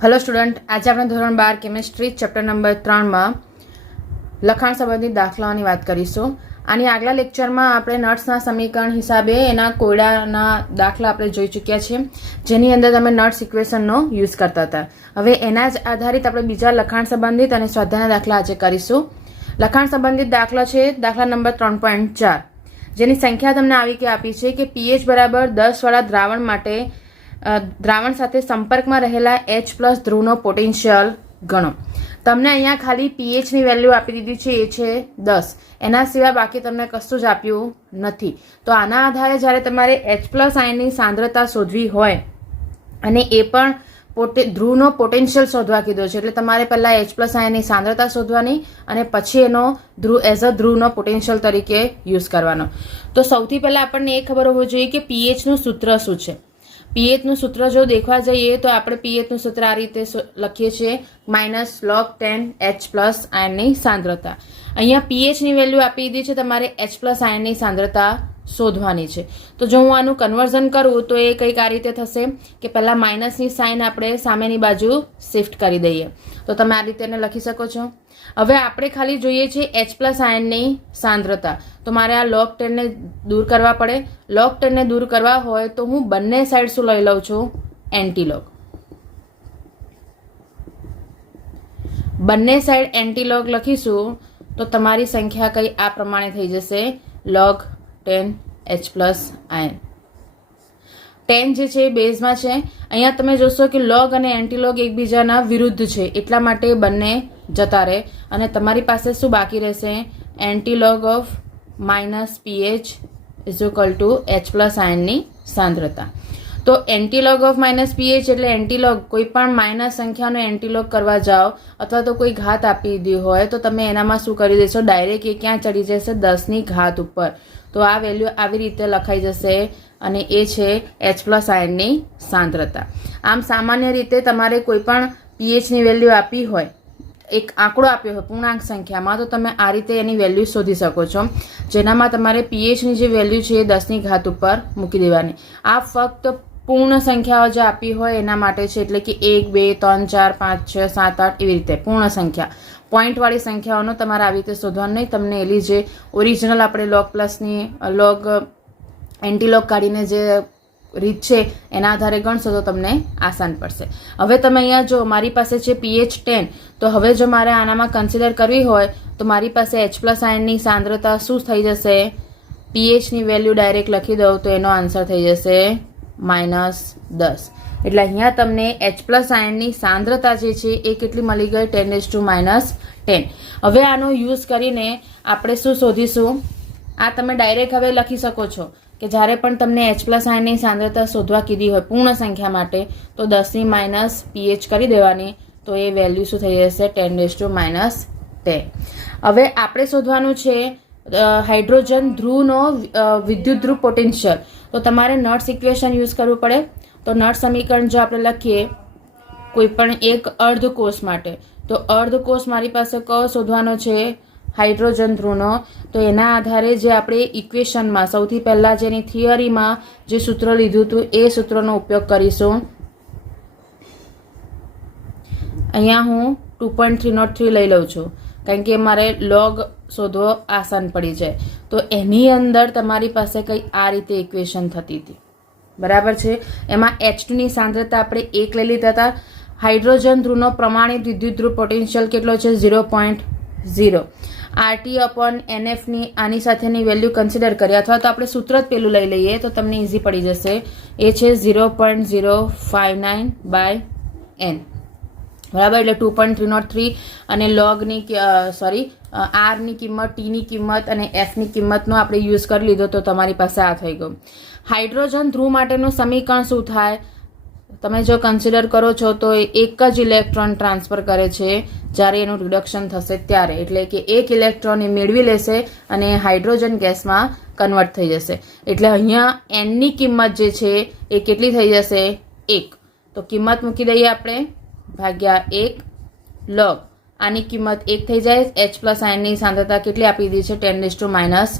Hello student, आज આપણે ધોરણ 12 કેમેસ્ટ્રી ચેપ્ટર નંબર 3 માં લખાણ સંબંધિત દાખલાઓની વાત કરીશું. આની આગલા લેક્ચરમાં આપણે નટ્સના સમીકરણ હિસાબે એના કોયડાના દાખલા આપણે જોઈ ચૂક્યા છીએ, જેની અંદર તમે નટ્સ ઇક્વેશનનો યુઝ કરતા હતા. હવે એના જ આધારિત આપણે બીજા લખાણ સંબંધિત અને સ્વાધ્યાયના દાખલા આજે કરીશું. લખાણ સંબંધિત દાખલા છે દાખલા નંબર 3.4, જેની સંખ્યા તમને આવી કે આપી છે કે pH બરાબર 10 વાળા દ્રાવણ માટે દ્રાવણ સાથે સંપર્કમાં રહેલા H+ ધ્રુવનો પોટેન્શિયલ ગણો. તમને અહીંયા ખાલી pH ની વેલ્યુ આપી દીધી છે, એ છે 10. એના સિવાય બાકી તમને કશું જ આપ્યું નથી. તો આના આધારે જ્યારે તમારે H+ આયનની સાંદ્રતા શોધવી હોય અને એ પણ ધ્રુવનો પોટેન્શિયલ શોધવા કીધો છે, એટલે તમારે પહેલાં H+ આયનની સાંદ્રતા શોધવાની અને પછી એનો ધ્રુવનો પોટેન્શિયલ તરીકે યુઝ કરવાનો. તો સૌથી પહેલાં આપણને એ ખબર હોવી જોઈએ કે pHનું સૂત્ર શું છે. pHનું સૂત્ર જો દેખવા જઈએ તો આપણે pHનું સૂત્ર આ રીતે લખીએ છીએ, -log10 H+ આયનની સાંદ્રતા. અહીંયા pHની વેલ્યુ આપી દીધી છે, તમારે H+ આયનની સાંદ્રતા શોધવાની છે. તો જો હું આનું કન્વર્ઝન કરું તો એ કંઈક આ રીતે થશે કે પહેલાં માઇનસની સાઇન આપણે સામેની બાજુ શિફ્ટ કરી દઈએ. તો તમે આ રીતે એને લખી શકો છો. હવે આપણે ખાલી જોઈએ છે H+ આયનની સાંદ્રતા, તો મારે આ log10 ને દૂર કરવા પડે. log10 ને દૂર કરવા હોય તો હું બંને સાઈડ શું લઈ લઉં છું? એન્ટીલોગ. બંને સાઈડ એન્ટીલોગ લખીશું તો તમારી સંખ્યા કંઈ આ પ્રમાણે થઈ જશે, log10 H+ આયન. 10 જે છે એ બેઝમાં છે. અહીંયા તમે જોશો કે લોગ અને એન્ટીલોગ એકબીજાના વિરુદ્ધ છે, એટલા માટે બંને જતા રહે અને તમારી પાસે શું બાકી રહેશે? એન્ટીલોગ ઓફ -pH H+ આયનની સાંદ્રતા. તો એન્ટીલોગ ઓફ -pH એટલે એન્ટીલોગ, કોઈ પણ માઇનસ સંખ્યાનો એન્ટીલોગ કરવા જાઓ અથવા તો કોઈ ઘાત આપી દીધી હોય તો તમે એનામાં શું કરી દેશો? ડાયરેક્ટ એ ક્યાં ચડી જશે? 10ની ઘાત ઉપર. તો આ વેલ્યુ આવી રીતે લખાઈ જશે અને એ છે H+ આયનની સાંદ્રતા. આમ સામાન્ય રીતે તમારે કોઈ પણ pHની વેલ્યુ આપી હોય, એક આંકડો આપ્યો હોય પૂર્ણાંક સંખ્યામાં, તો તમે આ રીતે એની વેલ્યુ શોધી શકો છો, જેનામાં તમારે pHની જે વેલ્યુ છે એ 10ની ઘાત ઉપર મૂકી દેવાની. આ ફક્ત પૂર્ણ સંખ્યાઓ જે આપી હોય એના માટે છે, એટલે કે 1, 2, 3, 4, 5, 6, 7, 8 એવી રીતે પૂર્ણ સંખ્યા. પોઈન્ટવાળી સંખ્યાઓનો તમારે આવી રીતે શોધવાનું નહીં. તમને એલી જે ઓરિજિનલ આપણે log એન્ટીલોગ કાઢીને જે રીત છે એના આધારે ગણશો તો તમને આસાન પડશે. હવે તમે અહીંયા જો મારી પાસે છે pH 10, તો હવે જો મારે આનામાં કન્સિડર કરવી હોય તો મારી પાસે H+ આયનની સાંદ્રતા શું થઈ જશે? pHની વેલ્યુ ડાયરેક્ટ લખી દઉં તો એનો આન્સર થઈ જશે -10. એટલે અહીંયા તમને H+ આયનની સાંદ્રતા જે છે એ કેટલી મળી ગઈ? 10⁻10. હવે આનો યુઝ કરીને આપણે શું શોધીશું? આ તમે ડાયરેક્ટ હવે લખી શકો છો કે જ્યારે પણ તમને H+ આયનની સાંદ્રતા શોધવા કીધી હોય પૂર્ણ સંખ્યા માટે તો 10ની -pH કરી દેવાની, તો એ વેલ્યુ શું થઈ જશે? 10⁻10. હવે આપણે શોધવાનું છે હાઇડ્રોજન ધ્રુવનો વિદ્યુત ધ્રુવ પોટેન્શિયલ. તો તમારે નટ્સ ઇક્વેશન યુઝ કરવું પડે. તો નટ સમીકરણ જો આપણે લખીએ કોઈ પણ એક અર્ધકોષ માટે, તો અર્ધકોષ મારી પાસે કયો શોધવાનો છે? હાઇડ્રોજન ધ્રુવનો. તો એના આધારે જે આપણે ઇક્વેશનમાં સૌથી પહેલાં જેની થિયરીમાં જે સૂત્ર લીધું હતું એ સૂત્રનો ઉપયોગ કરીશું. અહીંયા હું 2.303 લઈ લઉં છું, કારણ કે મારે લોગ શોધવો આસાન પડી જાય. તો એની અંદર તમારી પાસે કંઈ આ રીતે ઇક્વેશન થતી હતી, બરાબર છે. એમાં H2ની સાંદ્રતા આપણે 1 લઈ લીધા હતા. હાઇડ્રોજન ધ્રુવનો પ્રમાણિત વિદ્યુત ધ્રુવ પોટેન્શિયલ કેટલો છે? 0.0. RT/NFની આની સાથેની વેલ્યુ કન્સિડર કરીએ, અથવા તો આપણે સૂત્ર જ પેલું લઈ લઈએ તો તમને ઇઝી પડી જશે. એ છે 0.059/N, બરાબર. એટલે 2.303 અને લોગની આરની કિંમત, ટીની કિંમત અને એફની કિંમતનો આપણે યુઝ કરી લીધો તો તમારી પાસે આ થઈ ગયું. હાઇડ્રોજન ધ્રુવ માટેનું સમીકરણ શું થાય? તમે જો કન્સિડર કરો છો તો એક જ ઇલેક્ટ્રોન ટ્રાન્સફર કરે છે જ્યારે એનું રિડક્શન થશે ત્યારે, એટલે કે એક ઇલેક્ટ્રોન એ મેળવી લેશે અને હાઇડ્રોજન ગેસમાં કન્વર્ટ થઈ જશે. એટલે અહીંયા એનની કિંમત જે છે એ કેટલી થઈ જશે? 1. તો કિંમત મૂકી દઈએ આપણે, ભાગ્યા 1 log આની કિંમત 1 થઈ જાય. H+ આયનની સાંદ્રતા કેટલી આપી દીધી છે? 10⁻10.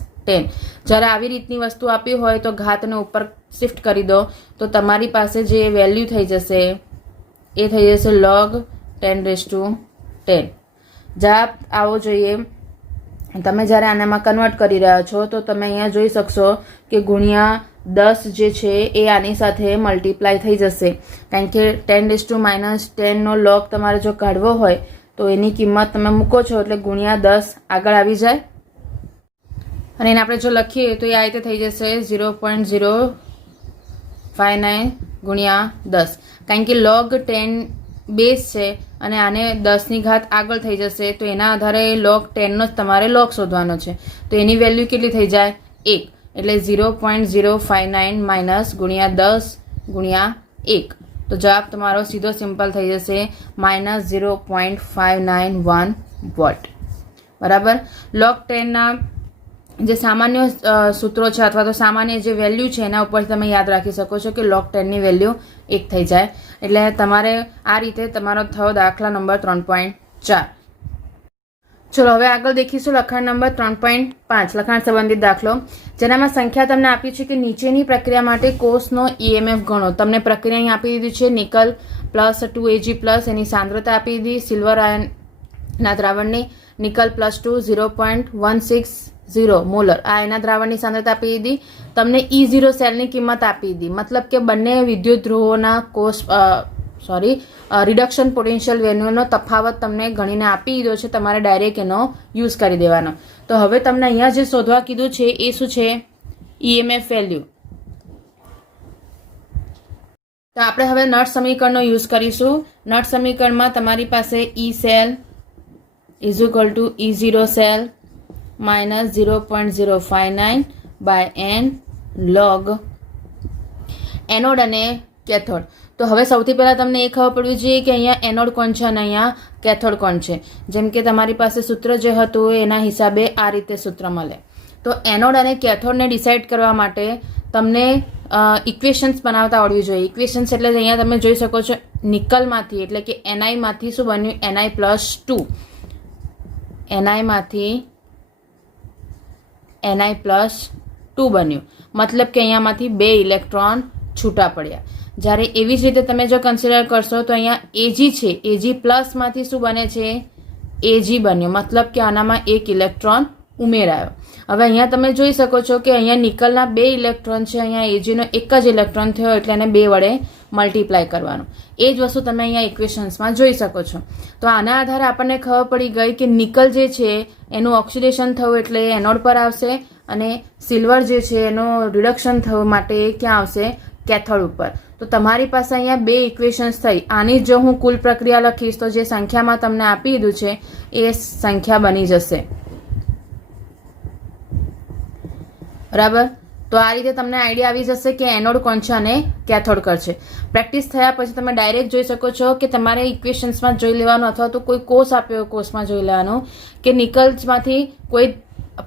જ્યારે આવી રીતની વસ્તુ આપી હોય તો ઘાતને ઉપર શિફ્ટ કરી દો તો તમારી પાસે જે વેલ્યુ થઈ જશે એ થઈ જશે log 10⁻10. જવાબ આવો જોઈએ. તમે જ્યારે આનામાં કન્વર્ટ કરી રહ્યા છો તો તમે અહીંયા જોઈ શકશો કે ગુણ્યા 10 જે છે એ આની સાથે મલ્ટીપ્લાય થઈ જશે, કારણ કે 10⁻10 નો log તમારે જો કાઢવો હોય તો એની કિંમત તમે મૂકો છો એટલે ગુણ્યા 10 આગળ આવી જાય, અને એને આપણે જો લખીએ તો એ આ રીતે થઈ જશે 0.059 ગુણ્યા 10, કારણ કે log 10 બેઝ છે અને આને 10 ની ઘાત આગળ થઈ જશે તો એના આધારે log 10 નો જ તમારે log શોધવાનો છે. તો એની વેલ્યુ કેટલી થઈ જાય? 1. એટલે 0.059 માઇનસ ગુણ્યા 10 ગુણ્યા 1. તો જવાબ તમારો સીધો સિમ્પલ થઈ જશે -0.591 વોટ. બરાબર. log 10 ના જે સામાન્ય સૂત્રો છે અથવા તો સામાન્ય જે વેલ્યુ છે એના ઉપર તમે યાદ રાખી શકો છો કે log 10 ની વેલ્યુ 1 થઈ જાય. એટલે તમારે આ રીતે તમારો થયો દાખલા નંબર 3.4. ચલો હવે આગળ દેખીશું લખાણ નંબર 3.5, લખાણ સંબંધિત દાખલો, જેનામાં સંખ્યા તમને આપી છે કે નીચેની પ્રક્રિયા માટે કોષનો EMF ગણો. તમને પ્રક્રિયા અહીં આપી દીધી છે નિકલ +2Ag+, એની સાંદ્રતા આપી દીધી, સિલ્વર આયનના દ્રાવણની નિકલ +2 0.160 મોલર આ એના દ્રાવણની સાંદ્રતા આપી દીધી. તમને E0 સેલની કિંમત આપી દીધી, મતલબ કે બંને વિદ્યુત ધ્રુવોના રિડક્શન પોટેન્શિયલ વેલ્યુનો તફાવત તમને ગણીને આપી દીધો છે. તમારે ડાયરેક્ટ એનો યુઝ કરી દેવાનો. તો હવે તમને અહીંયા જે શોધવા કીધું છે એ શું છે? EMF value. તો આપણે હવે નટ સમીકરણનો યુઝ કરીશું. નટ સમીકરણમાં તમારી પાસે E cell is equal to E0 cell minus 0.059 by n log anode અને કેથોડ. તો હવે સૌથી પહેલાં તમને એ ખબર પડવી જોઈએ કે અહીંયા એનોડ કોણ છે અને અહીંયા કેથોડ કોણ છે. જેમ કે તમારી પાસે સૂત્ર જે હતું એના હિસાબે આ રીતે સૂત્ર મળે. તો એનોડ અને કેથોડને ડિસાઇડ કરવા માટે તમને ઇક્વેશન્સ બનાવતા આવડવી જોઈએ. ઇક્વેશન્સ એટલે અહીંયા તમે જોઈ શકો છો નિકલમાંથી એટલે કે Ni માંથી શું બન્યું? Ni+2. Ni માંથી Ni+2 બન્યું, મતલબ કે અહીંયામાંથી 2 ઇલેક્ટ્રોન છૂટા પડ્યા. જ્યારે એવી જ રીતે તમે જો કન્સિડર કરશો તો અહીંયા Ag છે, Ag+ માંથી શું બને છે? Ag બન્યો, મતલબ કે આનામાં 1 ઇલેક્ટ્રોન ઉમેરાયો. હવે અહીંયા તમે જોઈ શકો છો કે અહીંયા નિકલના 2 ઇલેક્ટ્રોન છે, અહીંયા Agનો એક જ ઇલેક્ટ્રોન થયો એટલે એને 2 વડે મલ્ટીપ્લાય કરવાનું. એ જ વસ્તુ તમે અહીંયા ઇક્વેશન્સમાં જોઈ શકો છો. તો આના આધારે આપણને ખબર પડી ગઈ કે નિકલ જે છે એનું ઓક્સિડેશન થયું એટલે એનોડ પર આવશે, અને સિલ્વર જે છે એનું રિડક્શન થવા માટે ક્યાં આવશે? કેથોડ ઉપર. તો તમારી પાસે અહીંયા 2 ઇક્વેશન્સ થઈ. આની જો હું કુલ પ્રક્રિયા લખીશ તો જે સંખ્યામાં તમને આપી દીધું છે એ સંખ્યા બની જશે. બરાબર. તો આ રીતે તમને આઈડિયા આવી જશે કે એનોડ કોણ છે અને કેથોડ કોણ છે. પ્રેક્ટિસ થયા પછી તમે ડાયરેક્ટ જોઈ શકો છો કે તમારે ઇક્વેશન્સમાં જોઈ લેવાનું અથવા તો કોઈ કોષ આપ્યો કોષમાં જોઈ લેવાનું કે નિકલ્સમાંથી કોઈ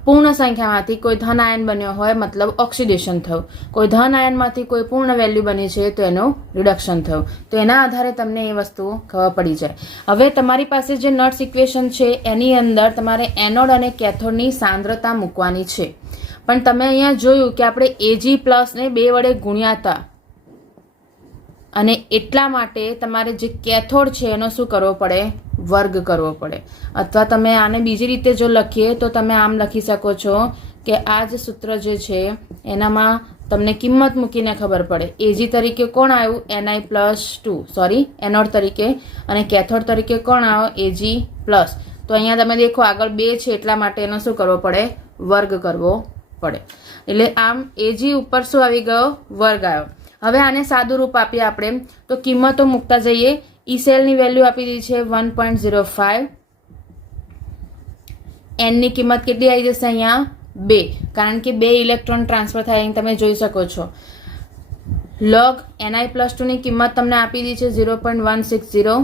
પૂર્ણ સંખ્યામાંથી કોઈ ધન આયન બન્યો હોય, મતલબ ઓક્સિડેશન થયું. કોઈ ધન આયનમાંથી કોઈ પૂર્ણ વેલ્યુ બની છે તો એનું રિડક્શન થયું. તો એના આધારે તમને એ વસ્તુ ખબર પડી જાય. હવે તમારી પાસે જે નટ્સ ઇક્વેશન છે એની અંદર તમારે એનોડ અને કેથોડની સાંદ્રતા મૂકવાની છે. પણ તમે અહીંયા જોયું કે આપણે Ag+ ને 2 વડે ગુણ્યા હતા, અને એટલા માટે તમારે જે કેથોડ છે એનો શું કરવો પડે? વર્ગ કરવો પડે. અથવા તમે આને બીજી રીતે જો લખીએ તો તમે આમ લખી શકો છો કે આ જ સૂત્ર જે છે એનામાં તમને કિંમત મૂકીને ખબર પડે. Ag તરીકે કોણ આવ્યું? Ni+2 એનોડ તરીકે, અને કેથોડ તરીકે કોણ આવ્યો? Ag+. તો અહીંયા તમે દેખો આગળ 2 છે એટલા માટે એનો શું કરવો પડે? વર્ગ કરવો પડે. એટલે આમ Ag ઉપર શું આવી ગયો? વર્ગ આવ્યો. હવે આને સાદું રૂપ આપીએ આપણે તો કિંમતો મૂકતા જઈએ. E સેલની વેલ્યુ આપી દીધી છે 1.05. n ની કિંમત કેટલી આવી જશે? અહીંયા 2, કારણ કે 2 ઇલેક્ટ્રોન ટ્રાન્સફર થાય અહીં તમે જોઈ શકો છો. log Ni+2 ની કિંમત તમને આપી દીધી છે 0.160,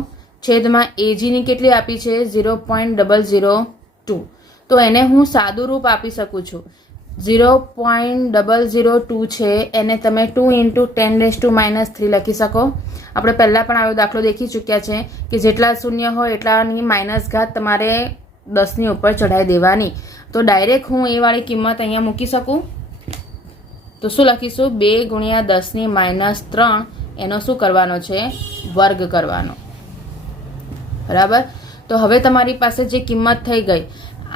છેદમાં Ag ની કેટલી આપી છે? 0.002. તો એને હું સાદું રૂપ આપી શકું છું. 0.002 છે એને તમે 2 × 10⁻³ લખી શકો. આપણે પહેલાં પણ આવો દાખલો દેખી ચૂક્યા છે કે જેટલા શૂન્ય હોય એટલાની માઇનસ ઘાત તમારે 10ની ઉપર ચઢાવી દેવાની. તો ડાયરેક્ટ હું એ વાળી કિંમત અહીંયા મૂકી શકું. તો શું લખીશું? 2 × 10⁻³ એનો શું કરવાનો છે? વર્ગ કરવાનો. બરાબર. તો હવે તમારી પાસે જે કિંમત થઈ ગઈ,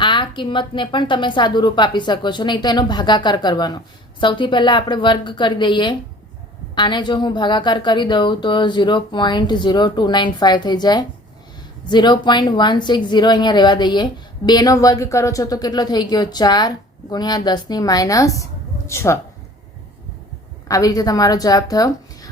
આ કિંમતને પણ તમે સાદું રૂપ આપી શકો છો, નહીં તો એનો ભાગાકાર કરવાનો. સૌથી પહેલાં આપણે વર્ગ કરી દઈએ. આને જો હું ભાગાકાર કરી દઉં તો 0.0295 થઈ જાય. 0.160 અહીંયા રહેવા દઈએ. 2નો વર્ગ કરો છો તો કેટલો થઈ ગયો? 4 ગુણ્યા 10 - 6. આવી રીતે તમારો જવાબ થયો.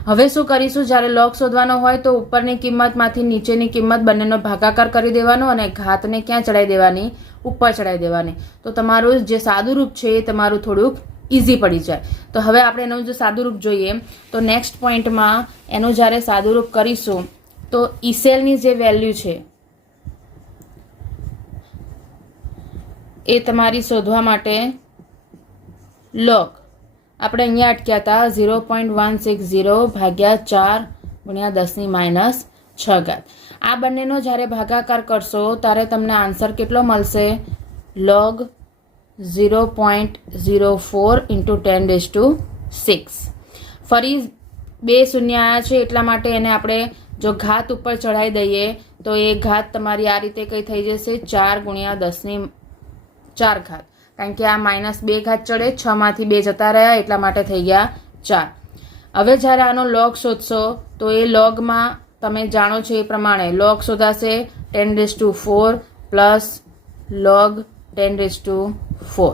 હવે શું કરીશું? જ્યારે લોગ શોધવાનો હોય તો ઉપરની કિંમતમાંથી નીચેની કિંમત બંનેનો ભાગાકાર કરી દેવાનો અને ઘાતને ક્યાં ચડાવી દેવાની? ઉપર ચડાવી દેવાની. તો તમારું જે સાદું રૂપ છે એ તમારું થોડુંક ઇઝી પડી જાય. તો હવે આપણે એનું જો સાદું રૂપ જોઈએ તો નેક્સ્ટ પોઈન્ટમાં એનું જ્યારે સાદું રૂપ કરીશું તો ઈસેલની જે વેલ્યુ છે એ તમારી શોધવા માટે લોગ આપણે અહીંયા અટક્યા હતા 0.160 ભાગ્યા 4 ગુણ્યા 10 - 6. આ બંનેનો જ્યારે ભાગાકાર કરશો ત્યારે તમને આન્સર કેટલો મળશે? લોગ 0.04 × 10⁶. ફરી 2 શૂન્ય આવ્યા છે એટલા માટે એને આપણે જો ઘાત ઉપર ચઢાવી દઈએ તો એ ઘાત તમારી આ રીતે કઈ થઈ જશે? 4 ગુણ્યા 10 - 4 કારણ કે આ -2 ઘાત ચડે, 6 માંથી 2 જતા રહ્યા એટલા માટે થઈ ગયા 4. હવે જ્યારે આનો લોગ શોધશો તો એ લોગમાં તમે જાણો છો એ પ્રમાણે લોગ શોધાશે 10⁴ પ્લસ લોગ 10⁴.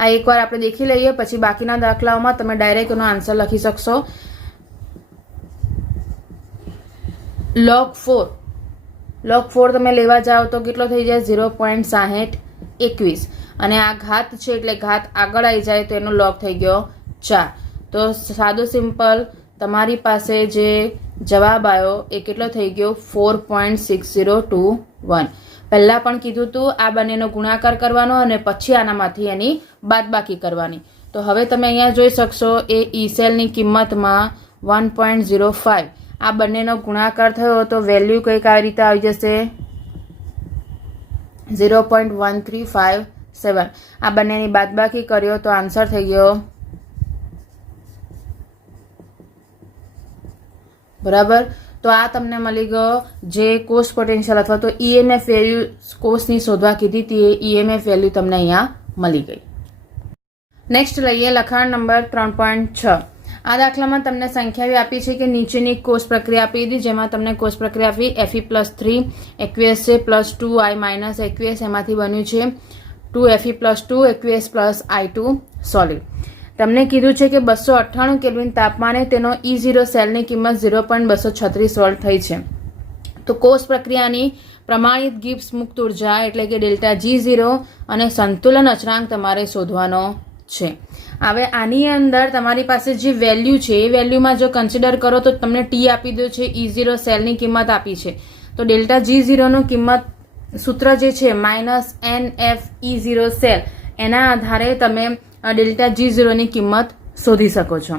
આ એકવાર આપણે દેખી લઈએ, પછી બાકીના દાખલાઓમાં તમે ડાયરેક્ટ એનો આન્સર લખી શકશો. લોગ 4 તમે લેવા જાઓ તો કેટલો થઈ જાય? 0.6021 અને આ ઘાત છે એટલે ઘાત આગળ આવી જાય તો એનો લોગ થઈ ગયો 4. તો સાદું સિમ્પલ તમારી પાસે જે જવાબ આવ્યો એ કેટલો થઈ ગયો? 4.6021. પહેલાં પણ કીધું હતું આ બંનેનો ગુણાકાર કરવાનો અને પછી આનામાંથી એની બાદબાકી કરવાની. તો હવે તમે અહીંયા જોઈ શકશો એ ઈસેલની કિંમતમાં 1.05 આ બંનેનો ગુણાકાર થયો તો વેલ્યુ કંઈક આવી રીતે આવી જશે 0.1357. આ બંનેની બાદબાકી કર્યો તો આન્સર થઈ ગયો બરાબર. તો આ તમને મળી ગયો જે કોષ પોટેન્શિયલ અથવા તો EMF વેલ્યુ કોષની શોધવા કીધી હતી એ EMF વેલ્યુ તમને અહીંયા મળી ગઈ. નેક્સ્ટ લઈએ લખાણ નંબર 3.6. આ દાખલામાં તમને સંખ્યા આપી છે કે નીચેની કોષ પ્રક્રિયા આપી દીધી, જેમાં તમને કોષ પ્રક્રિયા આપી Fe+3 aqueous છે +2I- aqueous, એમાંથી બન્યું છે 2Fe+2 aqueous I2 solid. તમને કીધું છે કે 298 કેલ્વિન તાપમાને તેનો E0 સેલની કિંમત 0.236 વોલ્ટ થઈ છે. તો કોષ પ્રક્રિયાની પ્રમાણિત ગિબ્સ મુક્ત ઉર્જા એટલે કે ΔG0 અને સંતુલન અચળાંક તમારે શોધવાનો છે. હવે આની અંદર તમારી પાસે જે વેલ્યુ છે એ વેલ્યુમાં જો કન્સિડર કરો તો તમને T આપી દો છે, E0 સેલની કિંમત આપી છે. તો ΔG0નું કિંમત સૂત્ર જે છે -NFE0 સેલ, એના આધારે તમે ΔG0ની કિંમત શોધી શકો છો.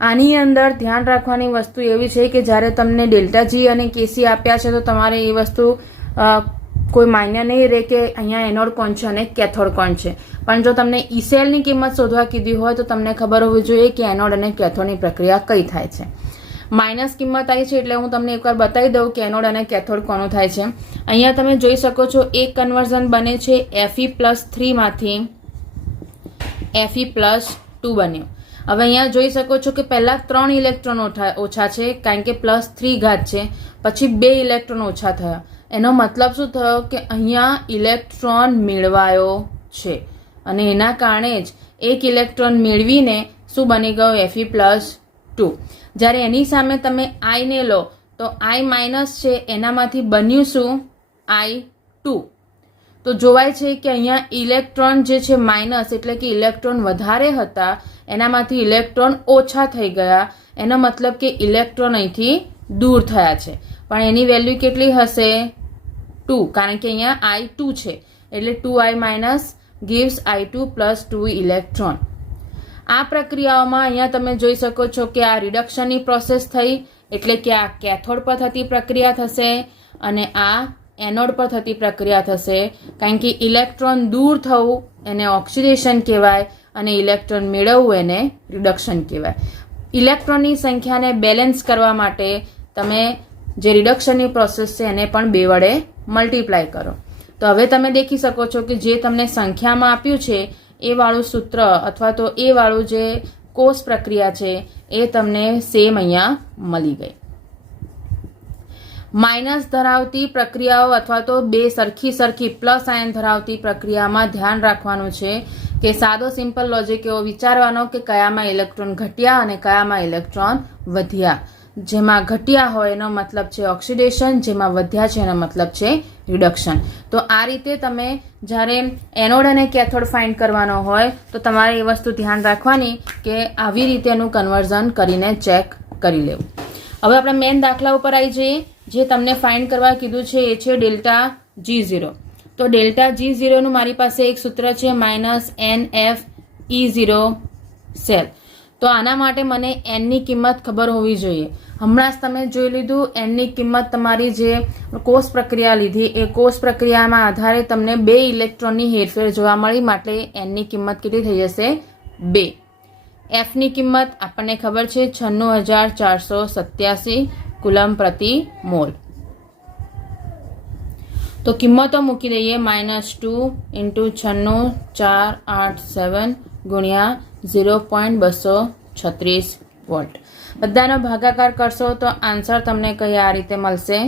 આની અંદર ધ્યાન રાખવાની વસ્તુ એવી છે કે જ્યારે તમને ΔG અને KC આપ્યા છે તો તમારે એ વસ્તુ કોઈ માન્ય નહીં રહે કે અહીંયા એનોડ કોણ છે અને કેથોડ કોણ છે. પણ જો તમને ઈસેલની કિંમત શોધવા કીધી હોય તો તમને ખબર હોવી જોઈએ કે એનોડ અને કેથોડની પ્રક્રિયા કઈ થાય છે. માઇનસ કિંમત આવી છે એટલે હું તમને એકવાર બતાવી દઉં કે એનોડ અને કેથોડ કોનું થાય છે. અહીંયા તમે જોઈ શકો છો એક કન્વર્ઝન બને છે Fe+3 માંથી Fe+2 બન્યું. હવે અહીંયા જોઈ શકો છો કે પહેલા 3 ઇલેક્ટ્રોન ઓછા છે કારણ કે +3 ઘાત છે, પછી 2 ઇલેક્ટ્રોન ઓછા થયા. એનો મતલબ શું થયો કે અહીંયા ઇલેક્ટ્રોન મેળવાયો છે અને એના કારણે જ એક ઇલેક્ટ્રોન મેળવીને શું બની ગયો? Fe+2. જ્યારે એની સામે તમે I ને લો તો I- છે, એનામાંથી બન્યું શું? I2. તો જોવાય છે કે અહીંયા ઇલેક્ટ્રોન જે છે માઇનસ એટલે કે ઇલેક્ટ્રોન વધારે હતા એનામાંથી ઇલેક્ટ્રોન ઓછા થઈ ગયા. એનો મતલબ કે ઇલેક્ટ્રોન અહીંથી દૂર થયા છે. પણ એની વેલ્યુ કેટલી હશે? 2, કારણ કે અહીંયા I2 છે એટલે 2I- gives I2 + 2 ઇલેક્ટ્રોન. આ પ્રક્રિયાઓમાં અહીંયા તમે જોઈ શકો છો કે આ રિડક્શનની પ્રોસેસ થઈ એટલે કે આ કેથોડ પર થતી પ્રક્રિયા થશે અને આ એનોડ પર થતી પ્રક્રિયા થશે. કારણ કે ઇલેક્ટ્રોન દૂર થવું એને ઓક્સિડેશન કહેવાય અને ઇલેક્ટ્રોન મેળવવું એને રિડક્શન કહેવાય. ઇલેક્ટ્રોનની સંખ્યાને બેલેન્સ કરવા માટે તમે જે રિડક્શનની પ્રોસેસ છે એને પણ 2 વડે મલ્ટીપ્લાય કરો. તો હવે તમે દેખી શકો છો કે જે તમને સંખ્યામાં આપ્યું છે એ વાળું સૂત્ર અથવા તો એ વાળું જે કોષ પ્રક્રિયા છે એ તમને સેમ અહીંયા મળી ગઈ. માઇનસ ધરાવતી પ્રક્રિયાઓ અથવા તો 2 સરખી પ્લસ આયન ધરાવતી પ્રક્રિયામાં ધ્યાન રાખવાનું છે કે સાદો સિમ્પલ લોજિક એવો વિચારવાનો કે કયામાં ઇલેક્ટ્રોન ઘટ્યા અને કયામાં ઇલેક્ટ્રોન વધ્યા. જેમાં ઘટ્યા હોય એનો મતલબ છે ઓક્સિડેશન, જેમાં વધ્યા છે એનો મતલબ છે રિડક્શન. તો આ રીતે તમે જ્યારે એનોડ અને કેથોડ ફાઇન્ડ કરવાનો હોય તો તમારે એ વસ્તુ ધ્યાન રાખવાની કે આવી રીતે એનું કન્વર્ઝન કરીને ચેક કરી લેવું. હવે આપણે મેઇન દાખલા ઉપર આવી જઈએ. જે તમને ફાઇન્ડ કરવા કીધું છે એ છે ડેલ્ટા G0. તો ડેલ્ટા G0 નું મારી પાસે એક સૂત્ર છે -NFE0 સેલ. તો આના માટે મને n ની કિંમત ખબર હોવી જોઈએ. હમણાં જ તમે જોઈ લીધું n ની કિંમત તમારી જે કોષ પ્રક્રિયા લીધી એ કોષ પ્રક્રિયાના આધારે તમને 2 ઇલેક્ટ્રોનની હેરફેર જોવા મળી, માટે n ની કિંમત કેટલી થઈ જશે 2. f ની કિંમત આપણને ખબર છે 96487 કુલમ પ્રતિ મોલ. તો કિંમતો મૂકી દઈએ -2 × 96487 ગુણ્યા 0.236 વોલ્ટ. બધાનો ભાગાકાર કરશો તો આન્સર તમને કઈ આ રીતે મળશે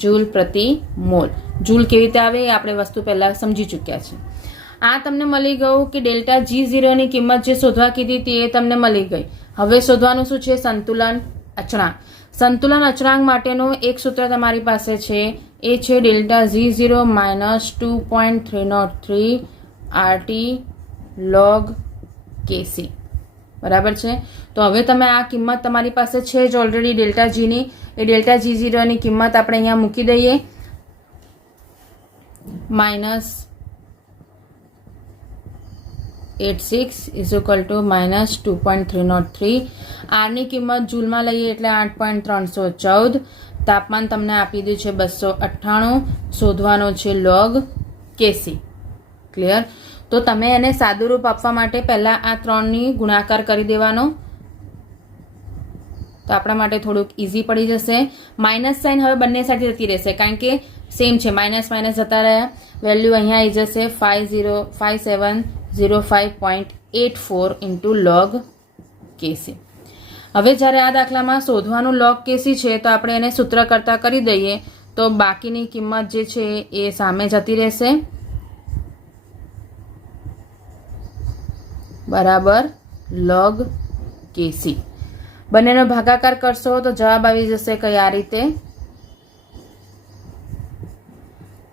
જૂલ પ્રતિ મોલ. જૂલ કેવી રીતે આવે એ આપણે વસ્તુ પહેલા સમજી ચૂક્યા છે. આ તમને મળી ગયું કે ડેલ્ટા G0 ની કિંમત જે શોધવા કીધી હતી એ તમને મળી ગઈ. હવે શોધવાનું શું છે? સંતુલન અચળાંક. સંતુલન અચળાંક માટેનું એક સૂત્ર તમારી પાસે છે એ છે delta G0 -2.303 RT log Kc. બરાબર છે. તો હવે તમે આ કિંમત તમારી પાસે છે જ ઓલરેડી ડેલ્ટા G ની, એ ડેલ્ટા G0 ની કિંમત આપણે અહીંયા મૂકી દઈએ. -86 = -2.303. R ની કિંમત જૂલમાં લઈએ એટલે 8.314. તાપમાન તમને આપી દીધું છે 298. શોધવાનો છે log Kc. ક્લિયર? તો તમે એને સાદું રૂપ આપવા માટે પહેલા આ 3 ની ગુણાકાર કરી દેવાનો. તો આપણા માટે થોડુંક ઇઝી પડી જશે. માઇનસ સાઇન હવે બંને સાઈડ જતી રહેશે કારણ કે સેમ છે, માઇનસ માઇનસ જતા રહ્યા. વેલ્યુ અહીંયા આવી જશે 5705.84 × log Kc. હવે જ્યારે આ દાખલામાં શોધવાનું log Kc છે તો આપણે એને સૂત્ર કરતા કરી દઈએ તો બાકીની કિંમત જે છે એ સામે જતી રહેશે બરાબર log Kc. બંનેનો ભાગાકાર કરશો તો જવાબ આવી જશે કઈ આ રીતે.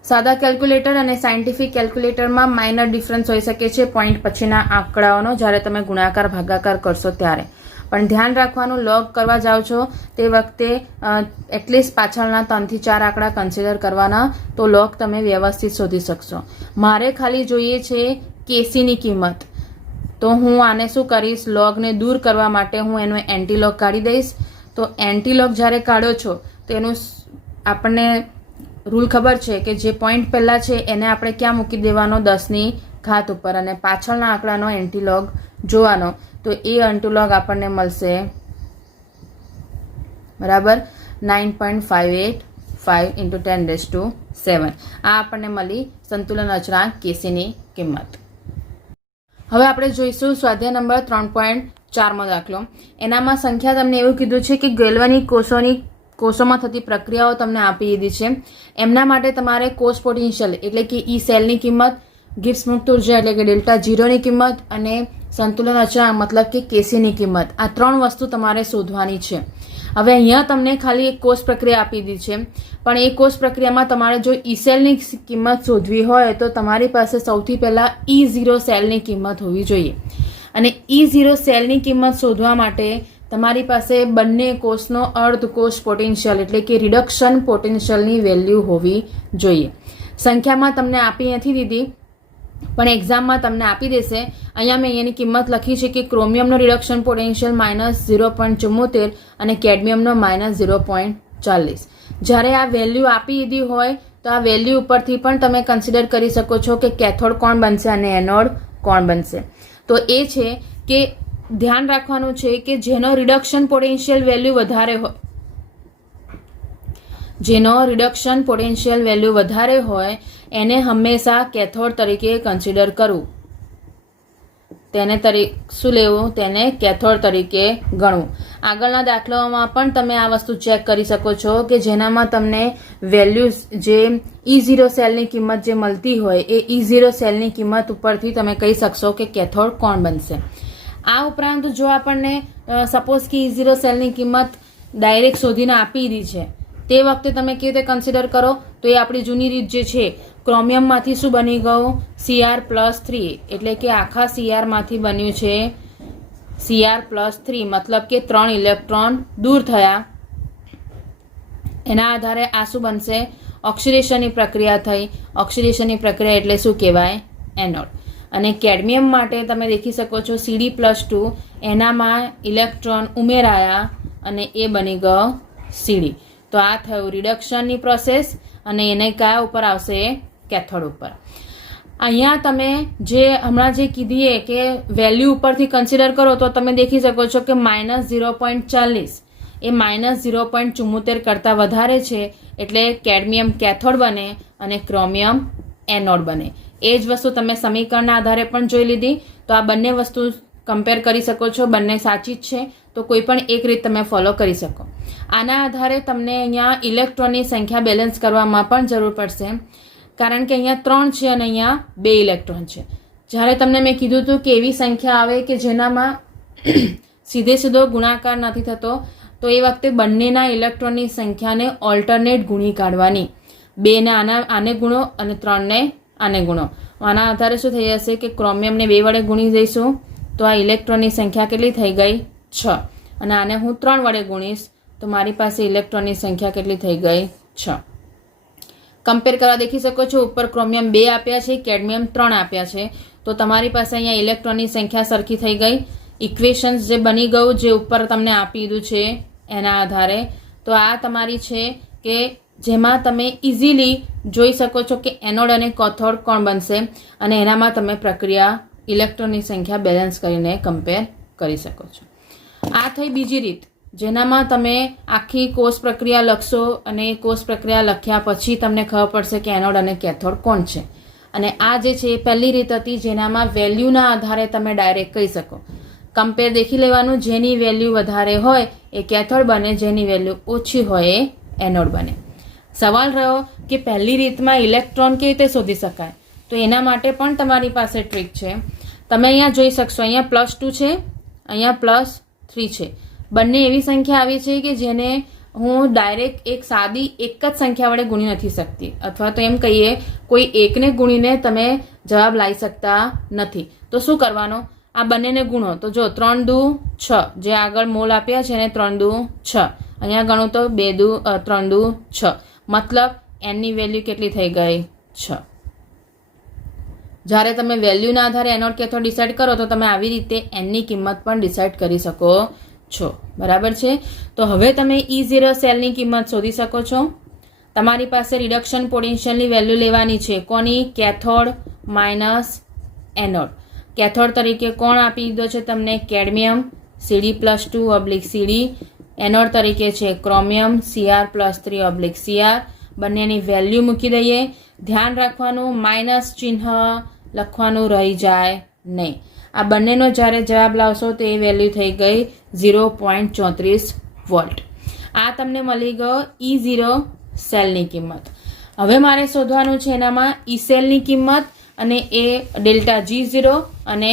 સાદા કેલ્ક્યુલેટર અને સાયન્ટિફિક કેલ્ક્યુલેટરમાં માઇનર ડિફરન્સ હોઈ શકે છે પોઈન્ટ પછીના આંકડાઓનો જ્યારે તમે ગુણાકાર ભાગાકાર કરશો ત્યારે. પણ ધ્યાન રાખવાનું લોગ કરવા જાઓ છો તે વખતે એટલીસ્ટ પાછળના 3 થી 4 આંકડા કન્સિડર કરવાના, તો લોગ તમે વ્યવસ્થિત શોધી શકશો. મારે ખાલી જોઈએ છે કેસીની કિંમત, તો હું આને શું કરીશ, લોગને દૂર કરવા માટે હું એનો એન્ટીલોગ કાઢી દઈશ. તો એન્ટીલોગ જ્યારે કાઢો છો તો એનું આપણને રૂલ ખબર છે કે જે પોઈન્ટ પહેલાં છે એને આપણે ક્યાં મૂકી દેવાનો 10ની ઘાત ઉપર, અને પાછળના આંકડાનો એન્ટીલોગ જોવાનો. તો એ એન્ટીલોગ આપણને મળશે બરાબર 9.585 × 10⁻⁷. આ આપણને મળી સંતુલન અચળાંક કેસીની કિંમત. હવે આપણે જોઈશું સ્વાધ્યાય નંબર 3.4માં દાખલો. એનામાં સંખ્યા તમને એવું કીધું છે કે ગેલ્વેનિક કોષોમાં થતી પ્રક્રિયાઓ તમને આપી દીધી છે. એમના માટે તમારે કોષ પોટેન્શિયલ એટલે કે ઈ સેલની કિંમત, ગિબ્સ મુક્ત ઉર્જા એટલે કે ડેલ્ટા 0 ની કિંમત અને સંતુલન અચળાંક મતલબ કે કેસીની કિંમત, આ 3 વસ્તુ તમારે શોધવાની છે. હવે અહીંયા તમને ખાલી એક કોષ પ્રક્રિયા આપી દીધી છે, પણ એ કોષ પ્રક્રિયામાં તમારે જો ઈ સેલની કિંમત શોધવી હોય તો તમારી પાસે સૌથી પહેલાં E0 સેલની કિંમત હોવી જોઈએ. અને E0 સેલની કિંમત શોધવા માટે તમારી પાસે બંને કોષનો અર્ધ કોષ પોટેન્શિયલ એટલે કે રિડક્શન પોટેન્શિયલની વેલ્યુ હોવી જોઈએ. સંખ્યામાં તમને આપી નથી દીધી પણ એક્ઝામમાં તમને આપી દેશે. અહીંયા મેં એની કિંમત લખી છે કે ક્રોમિયમનો રિડક્શન પોટેન્શિયલ -0.74 અને કેડમિયમનો -0.40. જ્યારે આ વેલ્યુ આપી દીધી હોય તો આ વેલ્યુ ઉપરથી પણ તમે કન્સિડર કરી શકો છો કે કેથોડ કોણ બનશે અને એનોડ કોણ બનશે. તો એ છે કે ધ્યાન રાખવાનું છે કે જેનો રિડક્શન પોટેન્શિયલ વેલ્યુ વધારે હોય, જેનો રિડક્શન પોટેન્શિયલ વેલ્યુ વધારે હોય એને હંમેશા કેથોડ તરીકે કન્સિડર કરવું, તેને શું લેવું, તેને કેથોડ તરીકે ગણવું. આગળના દાખલાઓમાં પણ તમે આ વસ્તુ ચેક કરી શકો છો કે જેનામાં તમને વેલ્યુઝ જે E0 સેલની કિંમત જે મળતી હોય એ E0 સેલની કિંમત ઉપરથી તમે કહી શકશો કે કેથોડ કોણ બનશે. આ ઉપરાંત જો આપણને સપોઝ કે E0 સેલની કિંમત ડાયરેક્ટ શોધીને આપી દીધી છે, તે વખતે તમે કેવી રીતે કન્સિડર કરો, તો એ આપણી જૂની રીત જે છે, ક્રોમિયમમાંથી શું બની ગયું, Cr+3, એટલે કે આખા Crમાંથી બન્યું છે Cr+3, મતલબ કે 3 ઇલેક્ટ્રોન દૂર થયા. એના આધારે આ શું બનશે, ઓક્સિડેશનની પ્રક્રિયા થઈ. ઓક્સિડેશનની પ્રક્રિયા એટલે શું કહેવાય, એનોડ. અને કેડમિયમ માટે તમે દેખી શકો છો Cd+2, એનામાં ઇલેક્ટ્રોન ઉમેરાયા અને એ બની ગયો Cd. તો આ થયું રિડક્શનની પ્રોસેસ અને એને કયા ઉપર આવશે, કેથોડ ઉપર. અહીંયા તમે જે હમણાં જે કીધીએ કે વેલ્યુ ઉપરથી કન્સિડર કરો તો તમે દેખી શકો છો કે -0.40 એ -0.74 કરતાં વધારે છે, એટલે કેડમિયમ કેથોડ બને અને ક્રોમિયમ એનોડ બને. એ જ વસ્તુ તમે સમીકરણના આધારે પણ જોઈ લીધી. તો આ બંને વસ્તુ કમ્પેર કરી શકો છો, બંને સાચી જ છે, તો કોઈ પણ એક રીત તમે ફોલો કરી શકો. આના આધારે તમને અહીંયા ઇલેક્ટ્રોનની સંખ્યા બેલેન્સ કરવામાં પણ જરૂર પડશે, કારણ કે અહીંયા 3 છે અને અહીંયા 2 ઇલેક્ટ્રોન છે. જ્યારે તમને મેં કીધું હતું કે એવી સંખ્યા આવે કે જેનામાં સીધો ગુણાકાર નથી થતો, તો એ વખતે બંનેના ઇલેક્ટ્રોનની સંખ્યાને ઓલ્ટરનેટ ગુણી કાઢવાની. 2ને આને ગુણો અને 3ને આને ગુણો. આના આધારે શું થઈ જશે કે ક્રોમિયમને 2 વડે ગુણી દઈશું તો આ ઇલેક્ટ્રોનની સંખ્યા કેટલી થઈ ગઈ, 6. અને આને હું 3 વડે ગુણીશ તો મારી પાસે ઇલેક્ટ્રોનની સંખ્યા કેટલી થઈ ગઈ, 6. કમ્પેર કરવા દેખી શકો છો, ઉપર ક્રોમિયમ 2 આપ્યા છે, કેડમિયમ 3 આપ્યા છે, તો તમારી પાસે અહીંયા ઇલેક્ટ્રોનની સંખ્યા સરખી થઈ ગઈ. ઇક્વેશન્સ જે બની ગયું જે ઉપર તમને આપી દીધું છે એના આધારે. તો આ તમારી છે કે જેમાં તમે ઇઝીલી જોઈ શકો છો કે એનોડ અને કેથોડ કોણ બનશે, અને એનામાં તમે પ્રક્રિયા ઇલેક્ટ્રોનની સંખ્યા બેલેન્સ કરીને કમ્પેર કરી શકો છો. આ થઈ બીજી રીત, જેનામાં તમે આખી કોષ પ્રક્રિયા લખશો અને કોષ પ્રક્રિયા લખ્યા પછી તમને ખબર પડશે કે એનોડ અને કેથોડ કોણ છે. અને આ જે છે એ પહેલી રીત હતી જેનામાં વેલ્યુના આધારે તમે ડાયરેક્ટ કહી શકો. કમ્પેર દેખી લેવાનું, જેની વેલ્યુ વધારે હોય એ કેથોડ બને, જેની વેલ્યુ ઓછી હોય એ એનોડ બને. સવાલ રહ્યો કે પહેલી રીતમાં ઇલેક્ટ્રોન કેવી રીતે શોધી શકાય, તો એના માટે પણ તમારી પાસે ટ્રીક છે. તમે અહીંયા જોઈ શકશો, અહીંયા +2 છે, અહીંયા +3 છે. બંને એવી સંખ્યા આવી છે કે જેને હું ડાયરેક્ટ એક સાદી એક જ સંખ્યા વડે ગુણી નથી શકતી, અથવા તો એમ કહીએ કોઈ એકને ગુણીને તમે જવાબ લાવી શકતા નથી. તો શું કરવાનું, આ બંનેને ગુણો. તો જો 3 દુ 6, જે આગળ મોલ આપ્યા છે ને 3 દુ 6, અહીંયા ગણું તો 3 દુ 6, મતલબ એનની વેલ્યુ કેટલી થઈ ગઈ, 6. જ્યારે તમે વેલ્યુના આધારે એનોડ કેથોડ ડિસાઇડ કરો તો તમે આવી રીતે એનની કિંમત પણ ડિસાઇડ કરી શકો છો. બરાબર છે. તો હવે તમે E0 સેલની કિંમત શોધી શકો છો. તમારી પાસે રિડક્શન પોટેન્શિયલની વેલ્યુ લેવાની છે, કોની, કેથોડ માઇનસ એનોડ. કેથોડ તરીકે કોણ આપી દીધો છે તમને, કેડમિયમ Cd+2/Cd. એનોડ તરીકે છે ક્રોમિયમ Cr+3/Cr. બંનેની વેલ્યુ મૂકી દઈએ. ધ્યાન રાખવાનું, માઇનસ ચિહ્ન લખવાનું રહી જાય નહીં. આ બંનેનો જ્યારે જવાબ લાવશો તો એ વેલ્યુ થઈ ગઈ 0.34 વોલ્ટ. આ તમને મળી ગયો E0 સેલની કિંમત. હવે મારે શોધવાનું છે એનામાં E સેલની કિંમત અને એ ડેલ્ટા G0 અને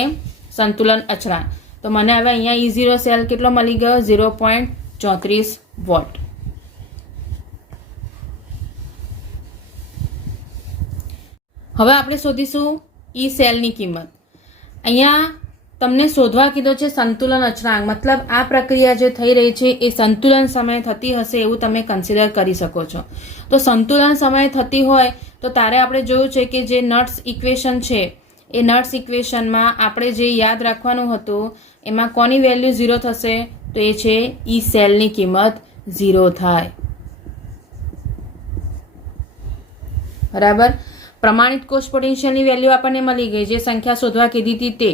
સંતુલન અચળાંક. તો મને હવે અહીંયા E0 સેલ કેટલો મળી ગયો, 0.34 વોલ્ટ. હવે આપણે શોધીશું E સેલની કિંમત. અહીંયા તમને શોધવા કીધો છે સંતુલન અચળાંક, મતલબ આ પ્રક્રિયા જે થઈ રહી છે એ સંતુલન સમયે થતી હશે એવું તમે કન્સિડર કરી શકો છો. તો સંતુલન સમયે થતી હોય તો તારે આપણે જોયું છે કે જે નટ્સ ઇક્વેશન છે એ નટ્સ ઇક્વેશનમાં આપણે જે યાદ રાખવાનું હતું એમાં કોની વેલ્યુ 0 થશે, તો એ છે E સેલની કિંમત 0 થાય. બરાબર. પ્રમાણિત કોષ પોટેન્શિયલની વેલ્યુ આપણને મળી ગઈ, જે સંખ્યા શોધવા કીધી હતી તે.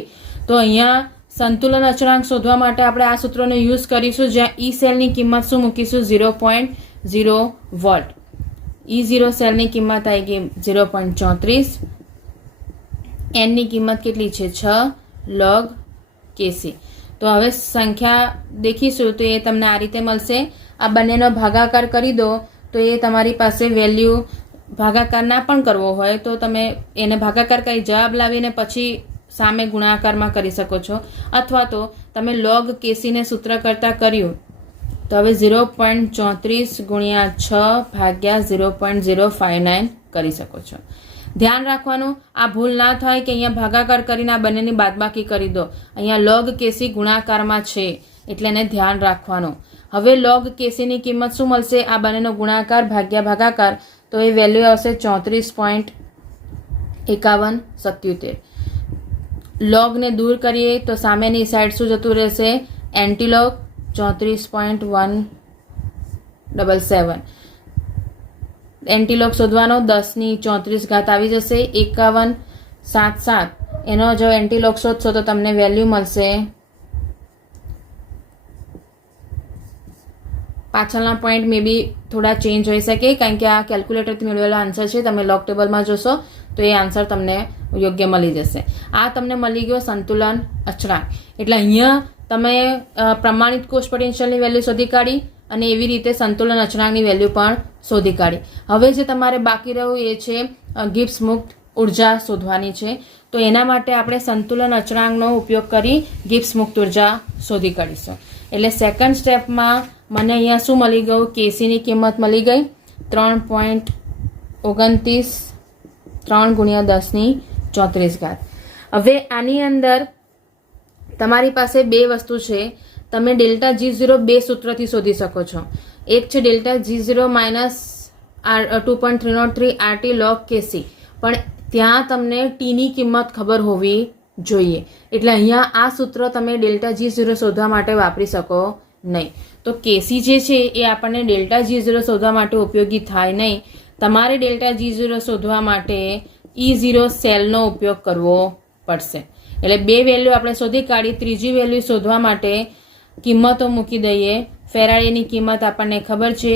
તો અહીંયા સંતુલન અચળાંક શોધવા માટે આપણે આ સૂત્રનો યુઝ કરીશું, જ્યાં ઈ સેલની કિંમત શું મૂકીશું 0.0 વોલ્ટ. E0 સેલની કિંમત આવી ગઈ 0.34, એનની કિંમત કેટલી છે 6 log Kc. તો હવે સંખ્યા દેખીશું તો એ તમને આ રીતે મળશે. આ બંનેનો ભાગાકાર કરી દો તો એ તમારી પાસે વેલ્યુ, ભાગાકાર ના પણ કરવો હોય તો તમે એને ભાગાકાર કરી જવાબ લાવીને પછી સામે ગુણાકારમાં કરી શકો છો, અથવા તો તમે log Kc ને સૂત્ર કરતા કર્યું તો હવે 0.34 ગુણ્યા 6 ભાગ્યા 0.059 કરી શકો છો. ધ્યાન રાખવાનું, આ ભૂલ ના થાય કે અહીંયા ભાગાકાર કરીને આ બંનેની બાદબાકી કરી દો. અહીંયા log Kc ગુણાકારમાં છે એટલે એને ધ્યાન રાખવાનું. હવે log Kc ની કિંમત શું મળશે? આ બંનેનો ગુણાકાર ભાગ્યા ભાગાકાર, તો એ વેલ્યુ આવશે 34.5177. log ને દૂર કરીએ તો સામેની સાઈડ શું જતું રહેશે? એન્ટીલોગ 34.177. એન્ટીલોગ શોધવાનો 10⁻34 આવી જશે 5177. એનો જો એન્ટીલોગ શોધશો તો તમને વેલ્યુ મળશે, પાછળના પોઈન્ટ મે બી થોડા ચેન્જ હોઈ શકે કારણ કે આ કેલ્ક્યુલેટરથી મેળવેલો આન્સર છે. તમે લોગ ટેબલમાં જોશો તો એ આન્સર તમને યોગ્ય મળી જશે. આ તમને મળી ગયો સંતુલન અચળાંક. એટલે અહીંયા તમે પ્રમાણિત કોષ પોટેન્શિયલની વેલ્યુ શોધી કાઢી અને એવી રીતે સંતુલન અચળાંકની વેલ્યુ પણ શોધી કાઢી. હવે જે તમારે બાકી રહ્યું એ છે ગિબ્સ મુક્ત ઉર્જા શોધવાની છે. તો એના માટે આપણે સંતુલન અચળાંકનો ઉપયોગ કરી ગિબ્સ મુક્ત ઉર્જા શોધી કાઢીશું. એટલે સેકન્ડ સ્ટેપમાં મને અહીંયા શું મળી ગયું? કેસીની કિંમત મળી ગઈ 3.29, 3 ગુણ્યા 10⁻34. હવે આની અંદર તમારી પાસે બે વસ્તુ છે. તમે ડેલ્ટા G0 બે સૂત્રથી શોધી શકો છો. એક છે delta G0 minus 2.303 RT log Kc, પણ ત્યાં તમને ટીની કિંમત ખબર હોવી જોઈએ. એટલે અહીંયા આ સૂત્ર તમે ડેલ્ટા G0 શોધવા માટે વાપરી શકો નહીં. તો Kc જે છે એ આપણને ડેલ્ટા G0 શોધવા માટે ઉપયોગી થાય નહીં. તમારે ડેલ્ટા G0 શોધવા માટે E0 સેલનો ઉપયોગ કરવો પડશે. એટલે બે વેલ્યુ આપણે શોધી કાઢી. ત્રીજી વેલ્યુ શોધવા માટે કિંમતો મૂકી દઈએ. ફેરાડેની કિંમત આપણને ખબર છે,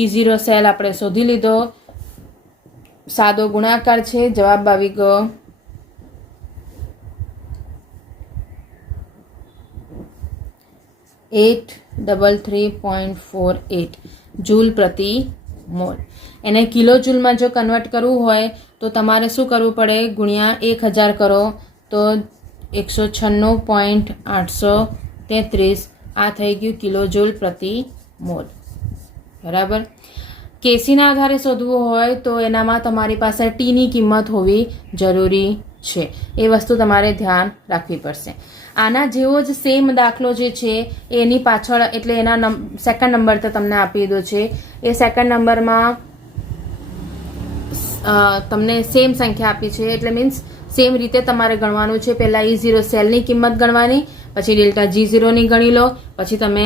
E0 સેલ આપણે શોધી લીધો, સાદો ગુણાકાર છે, જવાબ આવી ગયો 833.48 જૂલ પ્રતિ મોલ. એને કિલો જૂલમાં જો કન્વર્ટ કરવું હોય તો તમારે શું કરવું પડે? ગુણ્યા 1000 કરો તો 196.833. આ થઈ ગયું કિલો જૂલ પ્રતિ મોલ. બરાબર. કેસીના આધારે શોધવું હોય તો એનામાં તમારી પાસે ટીની કિંમત હોવી જરૂરી છે. એ વસ્તુ તમારે ધ્યાન રાખવી પડશે. આના જેવો જ સેમ દાખલો જે છે એની પાછળ, એટલે એના સેકન્ડ નંબર તો તમને આપી દીધો છે. એ સેકન્ડ નંબરમાં તમને સેમ સંખ્યા આપી છે, એટલે મીન્સ સેમ રીતે તમારે ગણવાનું છે. પહેલાં E0 સેલની કિંમત ગણવાની, પછી ડેલ્ટા G0ની ગણી લો, પછી તમે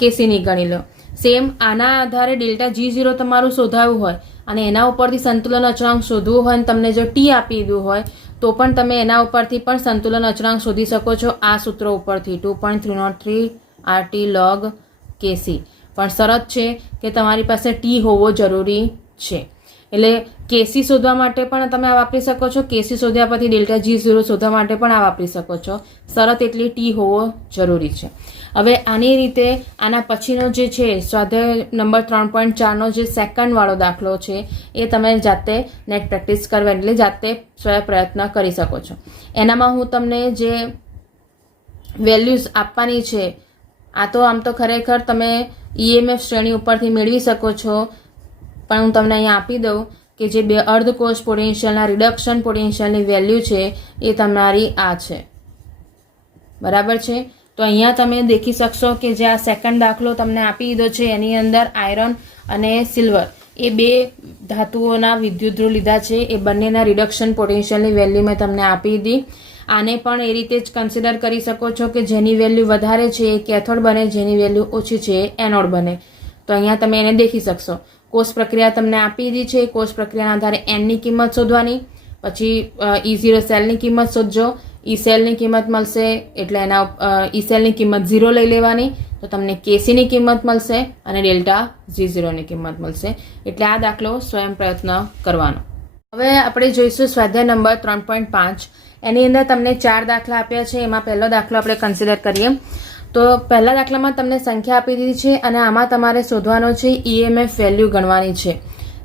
કેસીની ગણી લો. સેમ આના આધારે ડેલ્ટા G0 તમારું શોધાયું હોય અને એના ઉપરથી સંતુલન અચળાંક શોધવું હોય અને તમને જો ટી આપી દીધું હોય તો પણ તમે એના ઉપરથી પણ સંતુલન અચળાંક શોધી શકો છો. આ સૂત્ર ઉપરથી 2.303 RT log Kc. પણ શરત છે કે તમારી પાસે ટી હોવો જરૂરી છે. એટલે કેસી શોધવા માટે પણ તમે આ વાપરી શકો છો. કેસી શોધ્યા પછી ડેલ્ટા G0 શોધવા માટે પણ આ વાપરી શકો છો. શરત એટલી ટી હોવો જરૂરી છે. હવે આની રીતે આના પછીનો જે છે સ્વાધ્યાય નંબર 3.4નો જે સેકન્ડ વાળો દાખલો છે એ તમે જાતે નેટ પ્રેક્ટિસ કરવા, એટલે જાતે પ્રયત્ન કરી શકો છો. એનામાં હું તમને જે વેલ્યુઝ આપવાની છે, આ તો આમ તો ખરેખર તમે EMF શ્રેણી ઉપરથી મેળવી શકો છો, પણ હું તમને અહીંયા આપી દઉં કે જે બે અર્ધકોષ પોટેન્શિયલના રિડક્શન પોટેન્શિયલની વેલ્યુ છે એ તમારી આ છે. બરાબર છે. તો અહીંયા તમે દેખી શકશો કે જે આ સેકન્ડ દાખલો તમને આપી દીધો છે એની અંદર આયરન અને સિલ્વર એ બે ધાતુઓના વિદ્યુત ધ્રુવ લીધા છે. એ બંનેના રિડક્શન પોટેન્શિયલની વેલ્યુ મેં તમને આપી દીધી. આને પણ એ રીતે જ કન્સિડર કરી શકો છો કે જેની વેલ્યુ વધારે છે એ કેથોડ બને, જેની વેલ્યુ ઓછી છે એ એનોડ બને. તો અહીંયા તમે એને દેખી શકશો. કોષ પ્રક્રિયા તમને આપી દીધી છે. કોષ પ્રક્રિયાના આધારે એનની કિંમત શોધવાની, પછી E0 સેલની કિંમત શોધજો. ઈ સેલની કિંમત મળશે એટલે એના ઈ સેલની કિંમત 0 લઈ લેવાની, તો તમને કેસીની કિંમત મળશે અને ડેલ્ટા G0ની કિંમત મળશે. એટલે આ દાખલો સ્વયં પ્રયત્ન કરવાનો. હવે આપણે જોઈશું સ્વાધ્યાય નંબર 3.5. એની અંદર તમને 4 દાખલા આપ્યા છે. એમાં પહેલો દાખલો આપણે કન્સિડર કરીએ. તો પહેલા દાખલામાં તમને સંખ્યા આપી દીધી છે અને આમાં તમારે શોધવાનો છે EMF વેલ્યુ ગણવાની છે,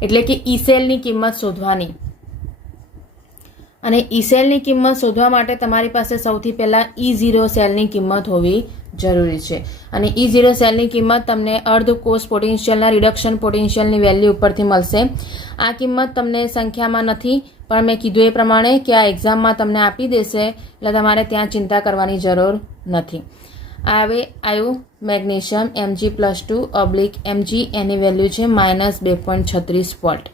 એટલે કે ઈ સેલની કિંમત શોધવાની. અને ઈ સેલની કિંમત શોધવા માટે તમારી પાસે સૌથી પહેલાં E0 સેલની કિંમત હોવી જરૂરી છે. અને E0 સેલની કિંમત તમને અર્ધ કોષ પોટેન્શિયલના રિડક્શન પોટેન્શિયલની વેલ્યુ ઉપરથી મળશે. આ કિંમત તમને સંખ્યામાં નથી, પણ મેં કીધું એ પ્રમાણે કે આ એક્ઝામમાં તમને આપી દેશે, એટલે તમારે ત્યાં ચિંતા કરવાની જરૂર નથી. આવ્યું મેગ્નેશિયમ Mg+2/Mg, એની વેલ્યુ છે -2.36 વોલ્ટ.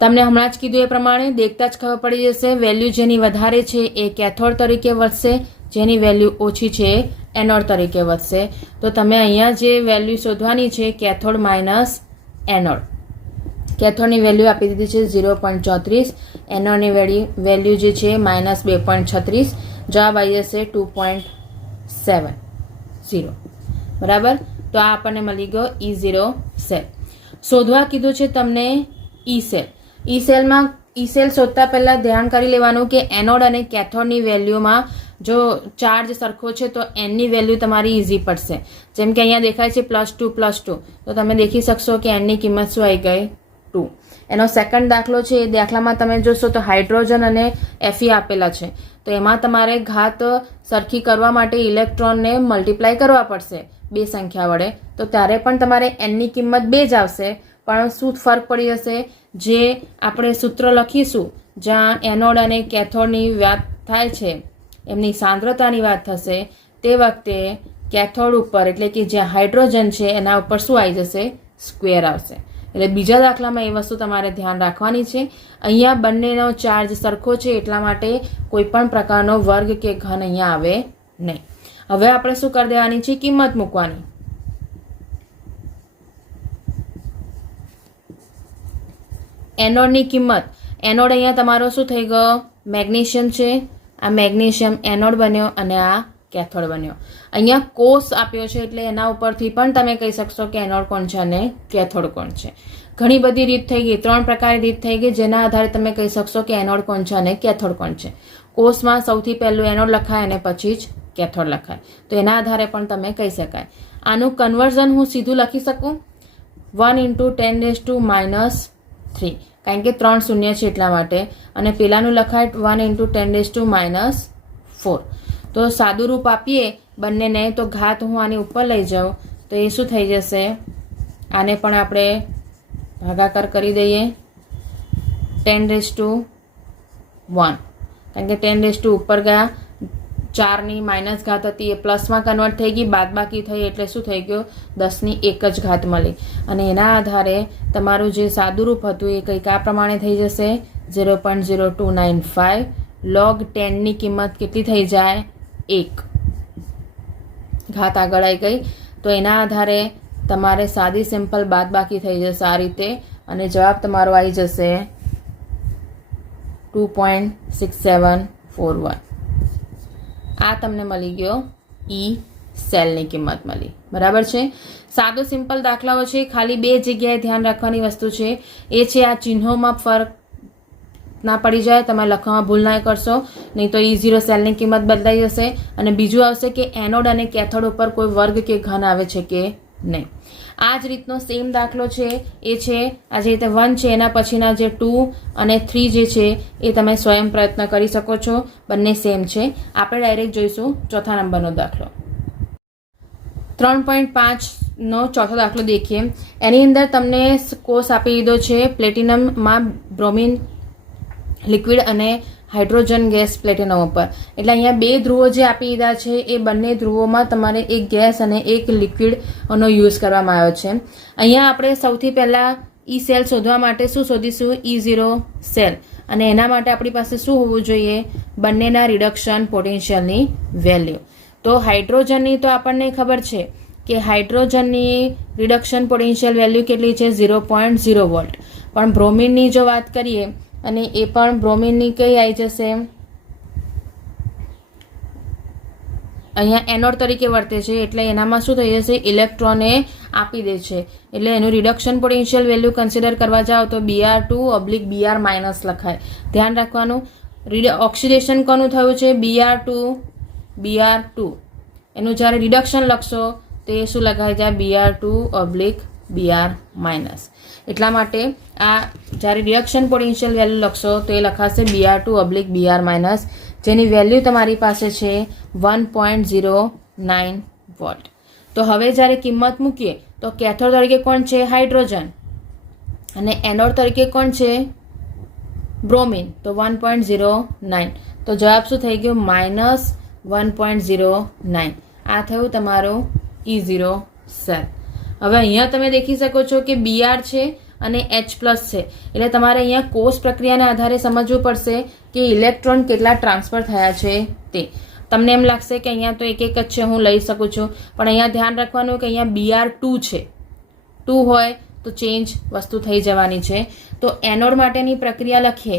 તમને હમણાં જ કીધું એ પ્રમાણે દેખતા જ ખબર પડી જશે વેલ્યુ જેની વધારે છે એ કેથોડ તરીકે વધશે, જેની વેલ્યુ ઓછી છે એનોડ તરીકે વધશે. તો તમે અહીંયા જે વેલ્યુ શોધવાની છે કેથોડ માઇનસ એનોડ. કેથોડની વેલ્યુ આપી દીધી છે 0.34, એનોડની વેલ્યુ જે છે -2.36. જવાબ આવી જશે 2.70. બરાબર. તો આ આપણને મળી ગયો E0 સેલ. શોધવા કીધું છે તમને ઈ સેલ. ઈ સેલ શોધતા પહેલા ધ્યાન કરી લેવાનું કે એનોડ અને કેથોડની વેલ્યુમાં જો ચાર્જ સરખો છે તો એનની વેલ્યુ તમારી ઇઝી પડશે. જેમ કે અહીંયા દેખાય છે +2 તો તમે દેખી શકશો કે એનની કિંમત શું આવી ગઈ 2. એનો સેકન્ડ દાખલો છે. એ દાખલામાં તમે જોશો તો હાઇડ્રોજન અને Fe આપેલા છે, તો એમાં તમારે ઘાત સરખી કરવા માટે ઇલેક્ટ્રોનને મલ્ટીપ્લાય કરવા પડશે 2 સંખ્યા વડે. તો ત્યારે પણ તમારે એનની કિંમત 2 જ આવશે, પણ શું ફરક પડી જશે? જે આપણે સૂત્ર લખીશું જ્યાં એનોડ અને કેથોડની વાત થાય છે, એમની સાંદ્રતાની વાત થશે, તે વખતે કેથોડ ઉપર એટલે કે જ્યાં હાઇડ્રોજન છે એના ઉપર શું આવી જશે? સ્ક્વેર આવશે. એટલે બીજા દાખલામાં એ વસ્તુ તમારે ધ્યાન રાખવાની છે. અહીંયા બંનેનો ચાર્જ સરખો છે એટલા માટે કોઈ પણ પ્રકારનો વર્ગ કે ઘન અહીંયા આવે નહીં. હવે આપણે શું કરી દેવાની છે? કિંમત મૂકવાની. એનોડની કિંમત. એનોડ અહીંયા તમારો શું થઈ ગયો? મેગ્નેશિયમ છે. આ મેગ્નેશિયમ એનોડ બન્યો અને આ કેથોડ બન્યો. અહીંયા કોષ આપ્યો છે એટલે એના ઉપરથી પણ તમે કહી શકશો કે એનોડ કોણ છે અને કેથોડ કોણ છે. ઘણી બધી રીત થઈ ગઈ, 3 પ્રકારની રીત થઈ ગઈ, જેના આધારે તમે કહી શકશો કે એનોડ કોણ છે અને કેથોડ કોણ છે. કોષમાં સૌથી પહેલું એનોડ લખાય અને પછી જ કેથોડ લખાય, તો એના આધારે પણ તમે કહી શકાય. આનું કન્વર્ઝન હું સીધું લખી શકું 1 × 10⁻³ કારણ કે 3 શૂન્ય છે એટલા માટે, અને પેલાનું લખાય 1 × 10⁻⁴. તો સાદું રૂપ આપીએ બંનેને તો ઘાત હું આની ઉપર લઈ જાઉં તો એ શું થઈ જશે? આને પણ આપણે ભાગાકાર કરી દઈએ 10⁻⁴, કારણ કે 10⁻⁴ ઉપર ગયા, 4ની માઇનસ ઘાત હતી એ પ્લસમાં કન્વર્ટ થઈ ગઈ, બાદબાકી થઈ એટલે શું થઈ ગયું? 10ની 1 જ ઘાત મળી. અને એના આધારે તમારું જે સાદું રૂપ હતું એ કંઈક આ પ્રમાણે થઈ જશે 0.0295. log 10ની કિંમત કેટલી થઈ જાય? 1. ઘાત આગળ આવી ગઈ. તો એના આધારે તમારે સાદી સિમ્પલ બાદબાકી થઈ જશે આ રીતે, અને જવાબ તમારો આવી જશે 2.6741. આ તમને મળી ગયો ઈ સેલની કિંમત મળી. બરાબર છે. સાદો સિમ્પલ દાખલાઓ છે. ખાલી 2 જગ્યાએ ધ્યાન રાખવાની વસ્તુ છે, એ છે આ ચિહ્નોમાં ફરક ના પડી જાય, તમે લખવામાં ભૂલ ના કરશો, નહીં તો E0 સેલની કિંમત બદલાઈ જશે. અને બીજું આવશે કે એનોડ અને કેથોડ ઉપર કોઈ વર્ગ કે ઘન આવે છે કે નહીં. આ જ રીતનો સેમ દાખલો છે એ છે આ જે રીતે 1 છે એના પછીના જે 2 અને 3 જે છે એ તમે સ્વયં પ્રયત્ન કરી શકો છો, બંને સેમ છે. આપણે ડાયરેક્ટ જોઈશું ચોથા નંબરનો દાખલો. 3.5નો ચોથો દાખલો દેખીએ. એની અંદર તમને કોષ આપી દીધો છે પ્લેટિનમમાં બ્રોમિન લિક્વિડ અને હાઇડ્રોજન ગેસ પ્લેટિનમ ઉપર. એટલે અહીંયા 2 ધ્રુવો જે આપી દીધા છે એ બંને ધ્રુવોમાં તમારે એક ગેસ અને એક લિક્વિડનો યુઝ કરવામાં આવ્યો છે. અહીંયા આપણે સૌથી પહેલાં ઈ સેલ શોધવા માટે શું શોધીશું? E0 cell. અને એના માટે આપણી પાસે શું હોવું જોઈએ? બંનેના રિડક્શન પોટેન્શિયલની વેલ્યુ. તો હાઇડ્રોજનની તો આપણને ખબર છે કે હાઇડ્રોજનની રિડક્શન પોટેન્શિયલ વેલ્યુ કેટલી છે? 0.0 વોલ્ટ. પણ બ્રોમિનની જો વાત કરીએ, અને એ પણ બ્રોમિનની કઈ આવી જશે? અહીંયા એનોડ તરીકે વર્તે છે, એટલે એનામાં શું થઈ જશે, ઇલેક્ટ્રોને આપી દે છે, એટલે એનું રિડક્શન પોટેન્શિયલ વેલ્યુ કન્સિડર કરવા જાઓ તો Br2/Br- લખાય. ધ્યાન રાખવાનું, ઓક્સિડેશન કોનું થયું છે, Br2 એનું જ્યારે રિડક્શન લખશો તો એ શું લખાય જાય, Br2/Br-. એટલા માટે આ જ્યારે રિડક્શન પોટેન્શિયલ વેલ્યુ લખશો તો એ લખાશે Br2/Br-, જેની વેલ્યુ તમારી પાસે છે 1.09 વોલ્ટ. તો હવે જ્યારે કિંમત મૂકીએ તો કેથોડ તરીકે કોણ છે, હાઇડ્રોજન, અને એનોડ તરીકે કોણ છે, બ્રોમિન. તો 1.09, તો જવાબ શું થઈ ગયો, -1.09. આ થયું તમારો E0 સેલ. હવે અહીંયા તમે દેખી શકો છો કે Br છે અને H+ છે, એટલે તમારે અહીંયા કોષ પ્રક્રિયાના આધારે સમજવું પડશે કે ઇલેક્ટ્રોન કેટલા ટ્રાન્સફર થયા છે તે. તમને એમ લાગશે કે અહીંયા તો એક જ છે, હું લઈ શકું છું, પણ અહીંયા ધ્યાન રાખવાનું કે અહીંયા Br2 છે, 2 હોય તો ચેન્જ વસ્તુ થઈ જવાની છે. તો એનોડ માટેની પ્રક્રિયા લખીએ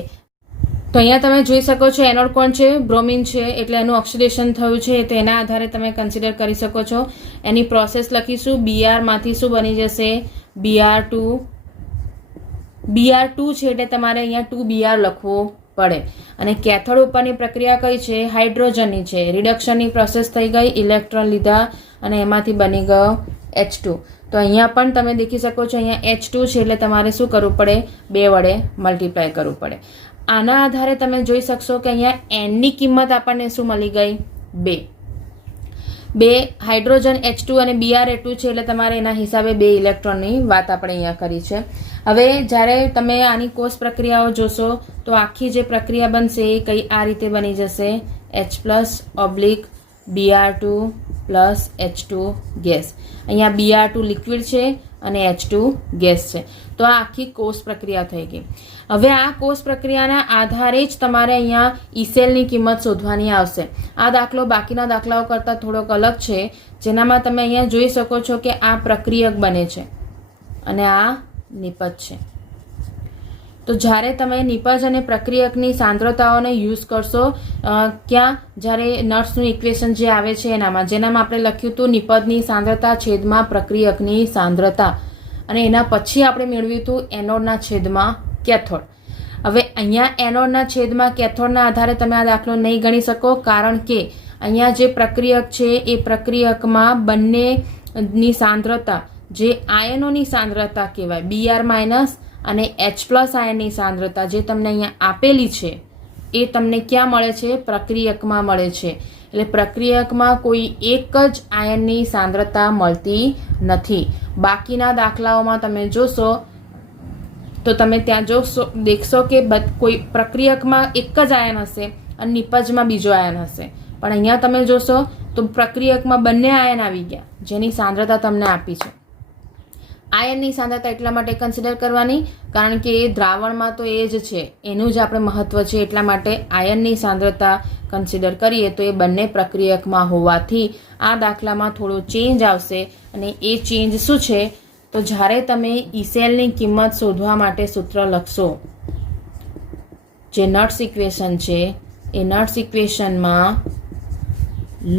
તો અહીંયા તમે જોઈ શકો છો એનોડ કોણ છે, બ્રોમિન છે, એટલે એનું ઓક્સિડેશન થયું છે, તો એના આધારે તમે કન્સિડર કરી શકો છો. એની પ્રોસેસ લખીશું, Br માંથી શું બની જશે, Br2 છે, એટલે તમારે અહીંયા 2Br લખવું પડે. અને કેથોડ ઉપરની પ્રક્રિયા કઈ છે, હાઇડ્રોજનની છે, રિડક્શનની પ્રોસેસ થઈ ગઈ, ઇલેક્ટ્રોન લીધા અને એમાંથી બની ગયો H2. તો અહીંયા પણ તમે દેખી શકો છો અહીંયા H2 છે, એટલે તમારે શું કરવું પડે, 2 વડે મલ્ટીપ્લાય કરવું પડે. આના આધારે તમે જોઈ શકશો કે અહીંયા Nની કિંમત આપણને શું મળી ગઈ, 2. હાઇડ્રોજન H2 અને Br2 છે, એટલે તમારે એના હિસાબે 2 ઇલેક્ટ્રોનની વાત આપણે અહીંયા કરી છે. હવે જ્યારે તમે આની કોષ પ્રક્રિયાઓ જોશો તો આખી જે પ્રક્રિયા બનશે એ કઈ આ રીતે બની જશે, H+/Br2 + H2 ગેસ. અહીંયા Br2 લિક્વિડ છે અને H2 ગેસ છે. તો આ આખી કોષ પ્રક્રિયા થઈ ગઈ. હવે આ કોષ પ્રક્રિયાના આધારે જ તમારે અહીંયા ઈ-સેલની કિંમત શોધવાની આવશે. આ દાખલો બાકીના દાખલાઓ કરતાં થોડોક અલગ છે, જેનામાં તમે અહીંયા જોઈ શકો છો કે આ પ્રક્રિયક બને છે અને આ નિપજ છે. તો જ્યારે તમે નિપજ અને પ્રક્રિયકની સાંદ્રતાઓને યુઝ કરશો, ક્યાં, જ્યારે નટ્સનું ઇક્વેશન જે આવે છે એનામાં, જેનામાં આપણે લખ્યું હતું નિપજની સાંદ્રતા છેદમાં પ્રક્રિયકની સાંદ્રતા, અને એના પછી આપણે મેળવ્યું હતું એનોડના છેદમાં કેથોડ. હવે અહીંયા એનોડના છેદમાં કેથોડના આધારે તમે આ દાખલો નહીં ગણી શકો, કારણ કે અહીંયા જે પ્રક્રિયક છે એ પ્રક્રિયકમાં બંનેની સાંદ્રતા, જે આયનોની સાંદ્રતા કહેવાય, Br- અને H+ આયનની સાંદ્રતા જે તમને અહીંયા આપેલી છે એ તમને ક્યાં મળે છે, પ્રક્રિયકમાં મળે છે. એટલે પ્રક્રિયકમાં કોઈ એક જ આયનની સાંદ્રતા મળતી નથી. બાકીના દાખલાઓમાં તમે જોશો તો તમે ત્યાં દેખશો કે કોઈ પ્રક્રિયકમાં એક જ આયન હશે અને નિપજમાં બીજો આયન હશે, પણ અહીંયા તમે જોશો તો પ્રક્રિયકમાં બંને આયન આવી ગયા જેની સાંદ્રતા તમને આપી છે. આયનની સાંદ્રતા એટલા માટે કન્સિડર કરવાની કારણ કે એ દ્રાવણમાં તો એ જ છે, એનું જ આપણે મહત્વ છે, એટલા માટે આયનની સાંદ્રતા કન્સિડર કરીએ તો એ બંને પ્રક્રિયકમાં હોવાથી આ દાખલામાં થોડો ચેન્જ આવશે. અને એ ચેન્જ શું છે, તો જ્યારે તમે ઈ-સેલની કિંમત શોધવા માટે સૂત્ર લખશો, જે નટ્સ ઇક્વેશન છે એ નટ્સ ઇક્વેશનમાં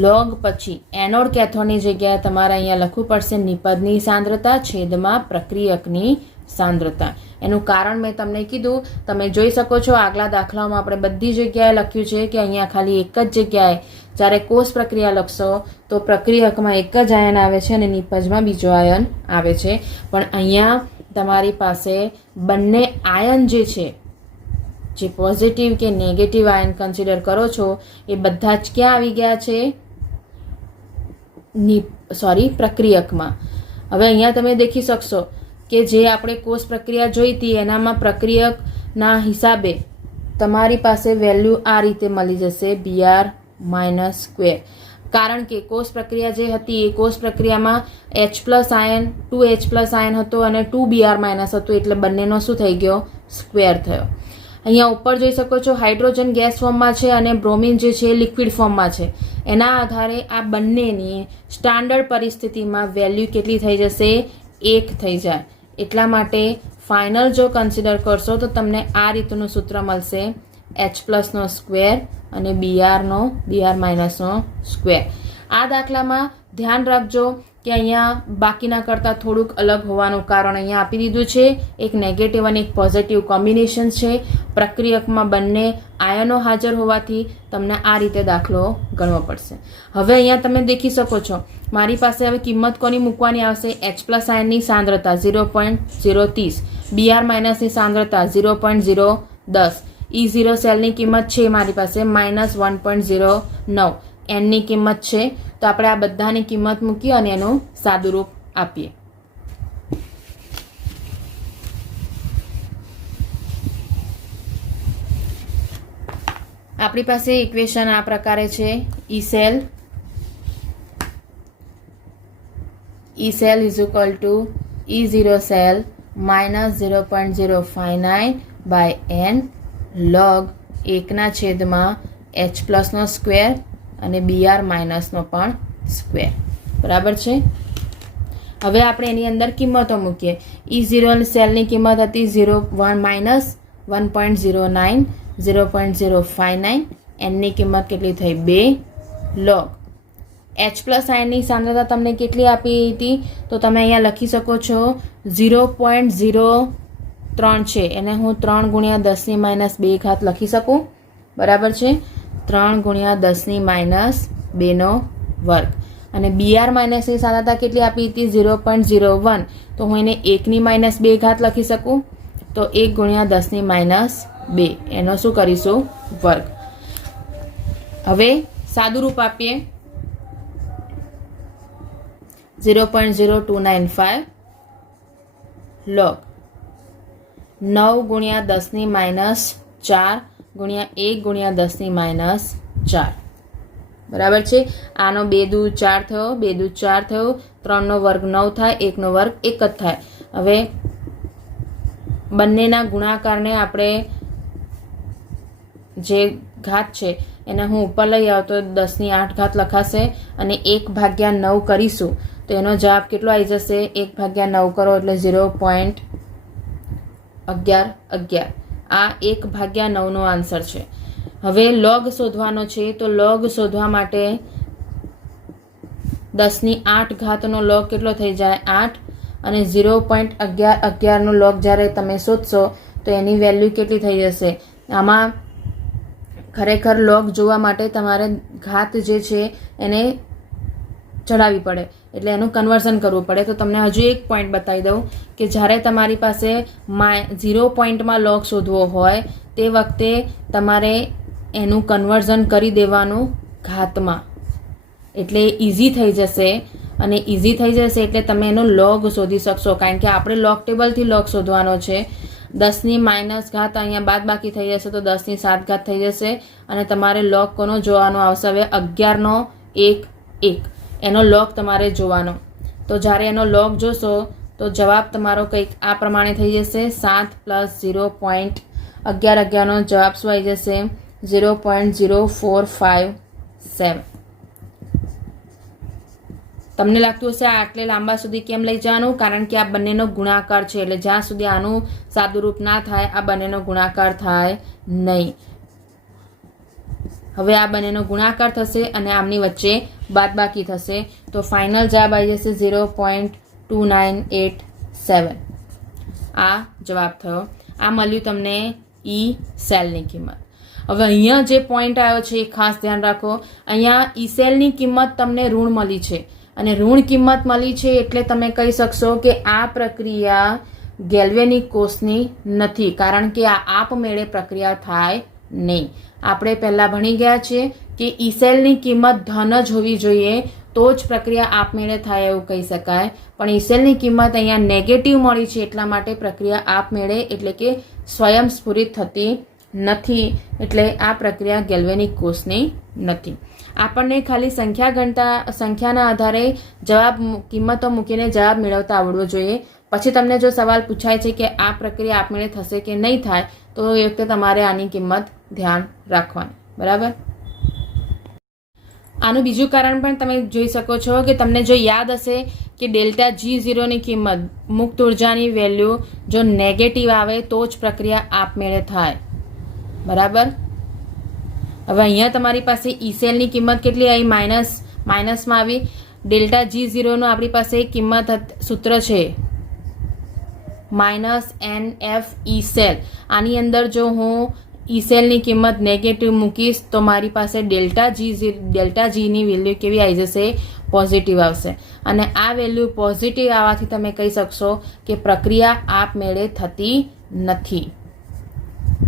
લોગ પછી એનોડ કેથોડની જગ્યાએ તમારે અહીંયા લખવું પડશે નિપજની સાંદ્રતા છેદમાં પ્રક્રિયકની સાંદ્રતા. એનું કારણ મેં તમને કીધું, તમે જોઈ શકો છો આગલા દાખલાઓમાં આપણે બધી જગ્યાએ લખ્યું છે કે અહીંયા ખાલી એક જ જગ્યાએ જ્યારે કોષ પ્રક્રિયા લખશો તો પ્રક્રિયકમાં એક જ આયન આવે છે અને નિપજમાં બીજો આયન આવે છે, પણ અહીંયા તમારી પાસે બંને આયન જે છે, જે પોઝિટિવ કે નેગેટિવ આયન કન્સિડર કરો છો એ બધા જ ક્યાં આવી ગયા છે, પ્રક્રિયકમાં. હવે અહીંયા તમે દેખી શકશો કે જે આપણે કોષ પ્રક્રિયા જોઈ હતી એનામાં પ્રક્રિયકના હિસાબે તમારી પાસે વેલ્યુ આ રીતે મળી જશે, Br-2, કારણ કે કોષ પ્રક્રિયા જે હતી એ કોષ પ્રક્રિયામાં H+ આયન 2H+ આયન હતો અને 2Br- હતું, એટલે બંનેનો શું થઈ ગયો, સ્ક્વેર થયો. અહીંયા ઉપર જોઈ શકો છો હાઇડ્રોજન ગેસ ફોર્મમાં છે અને બ્રોમિન જે છે લિક્વિડ ફોર્મમાં છે. એના આધારે આ બંનેની સ્ટાન્ડર્ડ પરિસ્થિતિમાં વેલ્યુ કેટલી થઈ જશે, 1 થઈ જાય. એટલા માટે ફાઇનલ જો કન્સિડર કરશો તો તમને આ રીતનું સૂત્ર મળશે, H+ નો સ્ક્વેર અને Br- નો સ્ક્વેર. આ દાખલામાં ધ્યાન રાખજો કે અહીંયા બાકીના કરતાં થોડુંક અલગ હોવાનું કારણ અહીંયા આપી દીધું છે. એક નેગેટિવ અને એક પોઝિટિવ કોમ્બિનેશન છે. પ્રક્રિયકમાં બંને આયનો હાજર હોવાથી તમને આ રીતે દાખલો ગણવો પડશે. હવે અહીંયા તમે દેખી શકો છો મારી પાસે હવે કિંમત કોની મૂકવાની આવશે? H+ આયનની સાંદ્રતા 0.030, Br- ની સાંદ્રતા 0.010, E0 સેલની કિંમત છે મારી પાસે -1.09, n ની કિંમત છે. તો આપણે આ બધાની કિંમત મૂકી અને એનું સાદુરૂપ આપીએ. આપણી પાસે ઇક્વેશન આ પ્રકારે છે. E cell is equal to E0 cell -0.059 by n log 1/H+ નો સ્ક્વેર અને Br- નો પણ સ્ક્વેર. બરાબર છે. હવે આપણે એની અંદર કિંમતો મૂકીએ. E0 સેલની કિંમત હતી -1.09, 0.059, n ની કિંમત કેટલી થઈ? 2 log H+ આયનની સાંદ્રતા તમને કેટલી આપી હતી? તો તમે અહીંયા લખી શકો છો 0.03 છે. એને હું 3 × 10⁻² લખી શકું. બરાબર છે. 3 × 10⁻²² અને Br- ની સાંદ્રતા કેટલી આપી હતી? 0.01. તો હું એને 1⁻² લખી શકું. તો 1 × 10⁻². એનો શું કરીશું? વર્ગ. હવે સાદુરૂપ આપીએ. 0.0295 log 9 × 10⁻4 × 1 × 10⁻4. બરાબર છે. આનો 2 દુ 4 થયો, 2 દુ 4 થયો, 3 નો વર્ગ 9 થાય, 1 નો વર્ગ 1 જ થાય. હવે બંનેના ગુણાકારને આપણે જે ઘાત છે એને હું ઉપર લઈ આવું તો 10⁸ લખાશે અને 1/9 કરીશું તો એનો જવાબ કેટલો આવી જશે? 1/9 કરો એટલે 0.1111. આ 1/9 નો આન્સર છે. હવે લોગ શોધવાનો છે તો લોગ શોધવા માટે 10⁸ નો લોગ કેટલો થઈ જાય? 8 અને 0.1111 નો લોગ જ્યારે તમે શોધશો તો એની વેલ્યુ કેટલી થઈ જશે? આમાં ખરેખર લોગ જોવા માટે તમારે ઘાત જે છે એને ચડાવવી પડે એટલે એનું કન્વર્ઝન કરવું પડે. તો તમને હજુ એક પોઈન્ટ બતાવી દઉં કે જ્યારે તમારી પાસે 0 પોઈન્ટમાં લોગ શોધવો હોય તે વખતે તમારે એનું કન્વર્ઝન કરી દેવાનું ઘાતમાં, એટલે ઇઝી થઈ જશે. અને ઇઝી થઈ જશે એટલે તમે એનો લોગ શોધી શકશો, કારણ કે આપણે લોગ ટેબલથી લોગ શોધવાનો છે. 10⁻⁻ અહીંયા બાદ બાકી થઈ જશે તો 10⁷ થઈ જશે અને તમારે લોગ કોનો જોવાનો આવશે? હવે 11/1 એનો લોગ તમારે જોવાનો. તો જ્યારે એનો લોગ જોશો તો જવાબ તમારો કંઈક આ પ્રમાણે થઈ જશે. 7 + 0.1111 નો જવાબ શું આવી જશે? 0.0457. તમને લાગતું હશે આ આટલે લાંબા સુધી કેમ લઈ જવાનું? કારણ કે આ બંનેનો ગુણાકાર છે એટલે જ્યાં સુધી આનું સાદુરૂપ ના થાય આ બંનેનો ગુણાકાર થાય નહીં. હવે આ બંનેનો ગુણાકાર થશે અને આમની વચ્ચે બાદબાકી થશે તો ફાઇનલ જવાબ આવી જશે 0.2987. આ જવાબ થયો. આ મળ્યું તમને ઈ સેલની કિંમત. હવે અહીંયા જે પોઈન્ટ આવ્યો છે એ ખાસ ધ્યાન રાખો. અહીંયા ઈ સેલની કિંમત તમને ઋણ મળી છે અને ઋણ કિંમત મળી છે એટલે તમે કહી શકશો કે આ પ્રક્રિયા ગેલ્વેનિક કોષની નથી, કારણ કે આ આપમેળે પ્રક્રિયા થાય નહીં. આપણે પહેલાં ભણી ગયા છીએ કે ઈ સેલની કિંમત ધન જ હોવી જોઈએ તો જ પ્રક્રિયા આપમેળે થાય એવું કહી શકાય, પણ ઈ સેલની કિંમત અહીંયા નેગેટિવ મળી છે એટલા માટે પ્રક્રિયા આપમેળે એટલે કે સ્વયંસ્ફુરિત થતી નથી, એટલે આ પ્રક્રિયા ગેલ્વેનિક કોષની નથી. આપણને ખાલી સંખ્યાના આધારે જવાબ કિંમતો મૂકીને જવાબ મેળવતા આવડવો જોઈએ. પછી તમને જો સવાલ પૂછાય છે કે આ પ્રક્રિયા આપમેળે થશે કે નહીં થાય તો એ વખતે તમારે આની કિંમત ધ્યાન રાખવાની. બરાબર. આનું બીજું કારણ પણ તમે જોઈ શકો છો કે તમને જો યાદ હશે કે ΔG0 ની કિંમત મુક્ત ઉર્જાની વેલ્યુ જો નેગેટિવ આવે તો જ પ્રક્રિયા આપમેળે થાય. બરાબર. હવે અહીંયા તમારી પાસે ઈ સેલની કિંમત કેટલી આવી? માઇનસમાં આવી ડેલ્ટા G0 નો આપણી પાસે કિંમત સૂત્ર છે -NF E સેલ. આની અંદર જો હું ઈ સેલની કિંમત નેગેટિવ મૂકીશ તો મારી પાસે ડેલ્ટા Gની વેલ્યુ કેવી આવી જશે? પોઝિટિવ આવશે. અને આ વેલ્યુ પોઝિટિવ આવવાથી તમે કહી શકશો કે પ્રક્રિયા આપમેળે થતી નથી.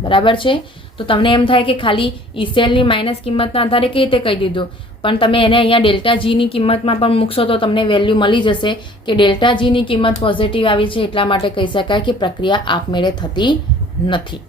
બરાબર છે? તો તમને એમ થાય કે ખાલી ઈ સેલની માઇનસ કિંમતના આધારે કઈ રીતે કહી દીધું, પણ તમે એને અહીંયા ડેલ્ટા Gની કિંમતમાં પણ મૂકશો તો તમને વેલ્યુ મળી જશે કે ડેલ્ટા Gની કિંમત પોઝિટિવ આવી છે, એટલા માટે કહી શકાય કે પ્રક્રિયા આપમેળે થતી નથી.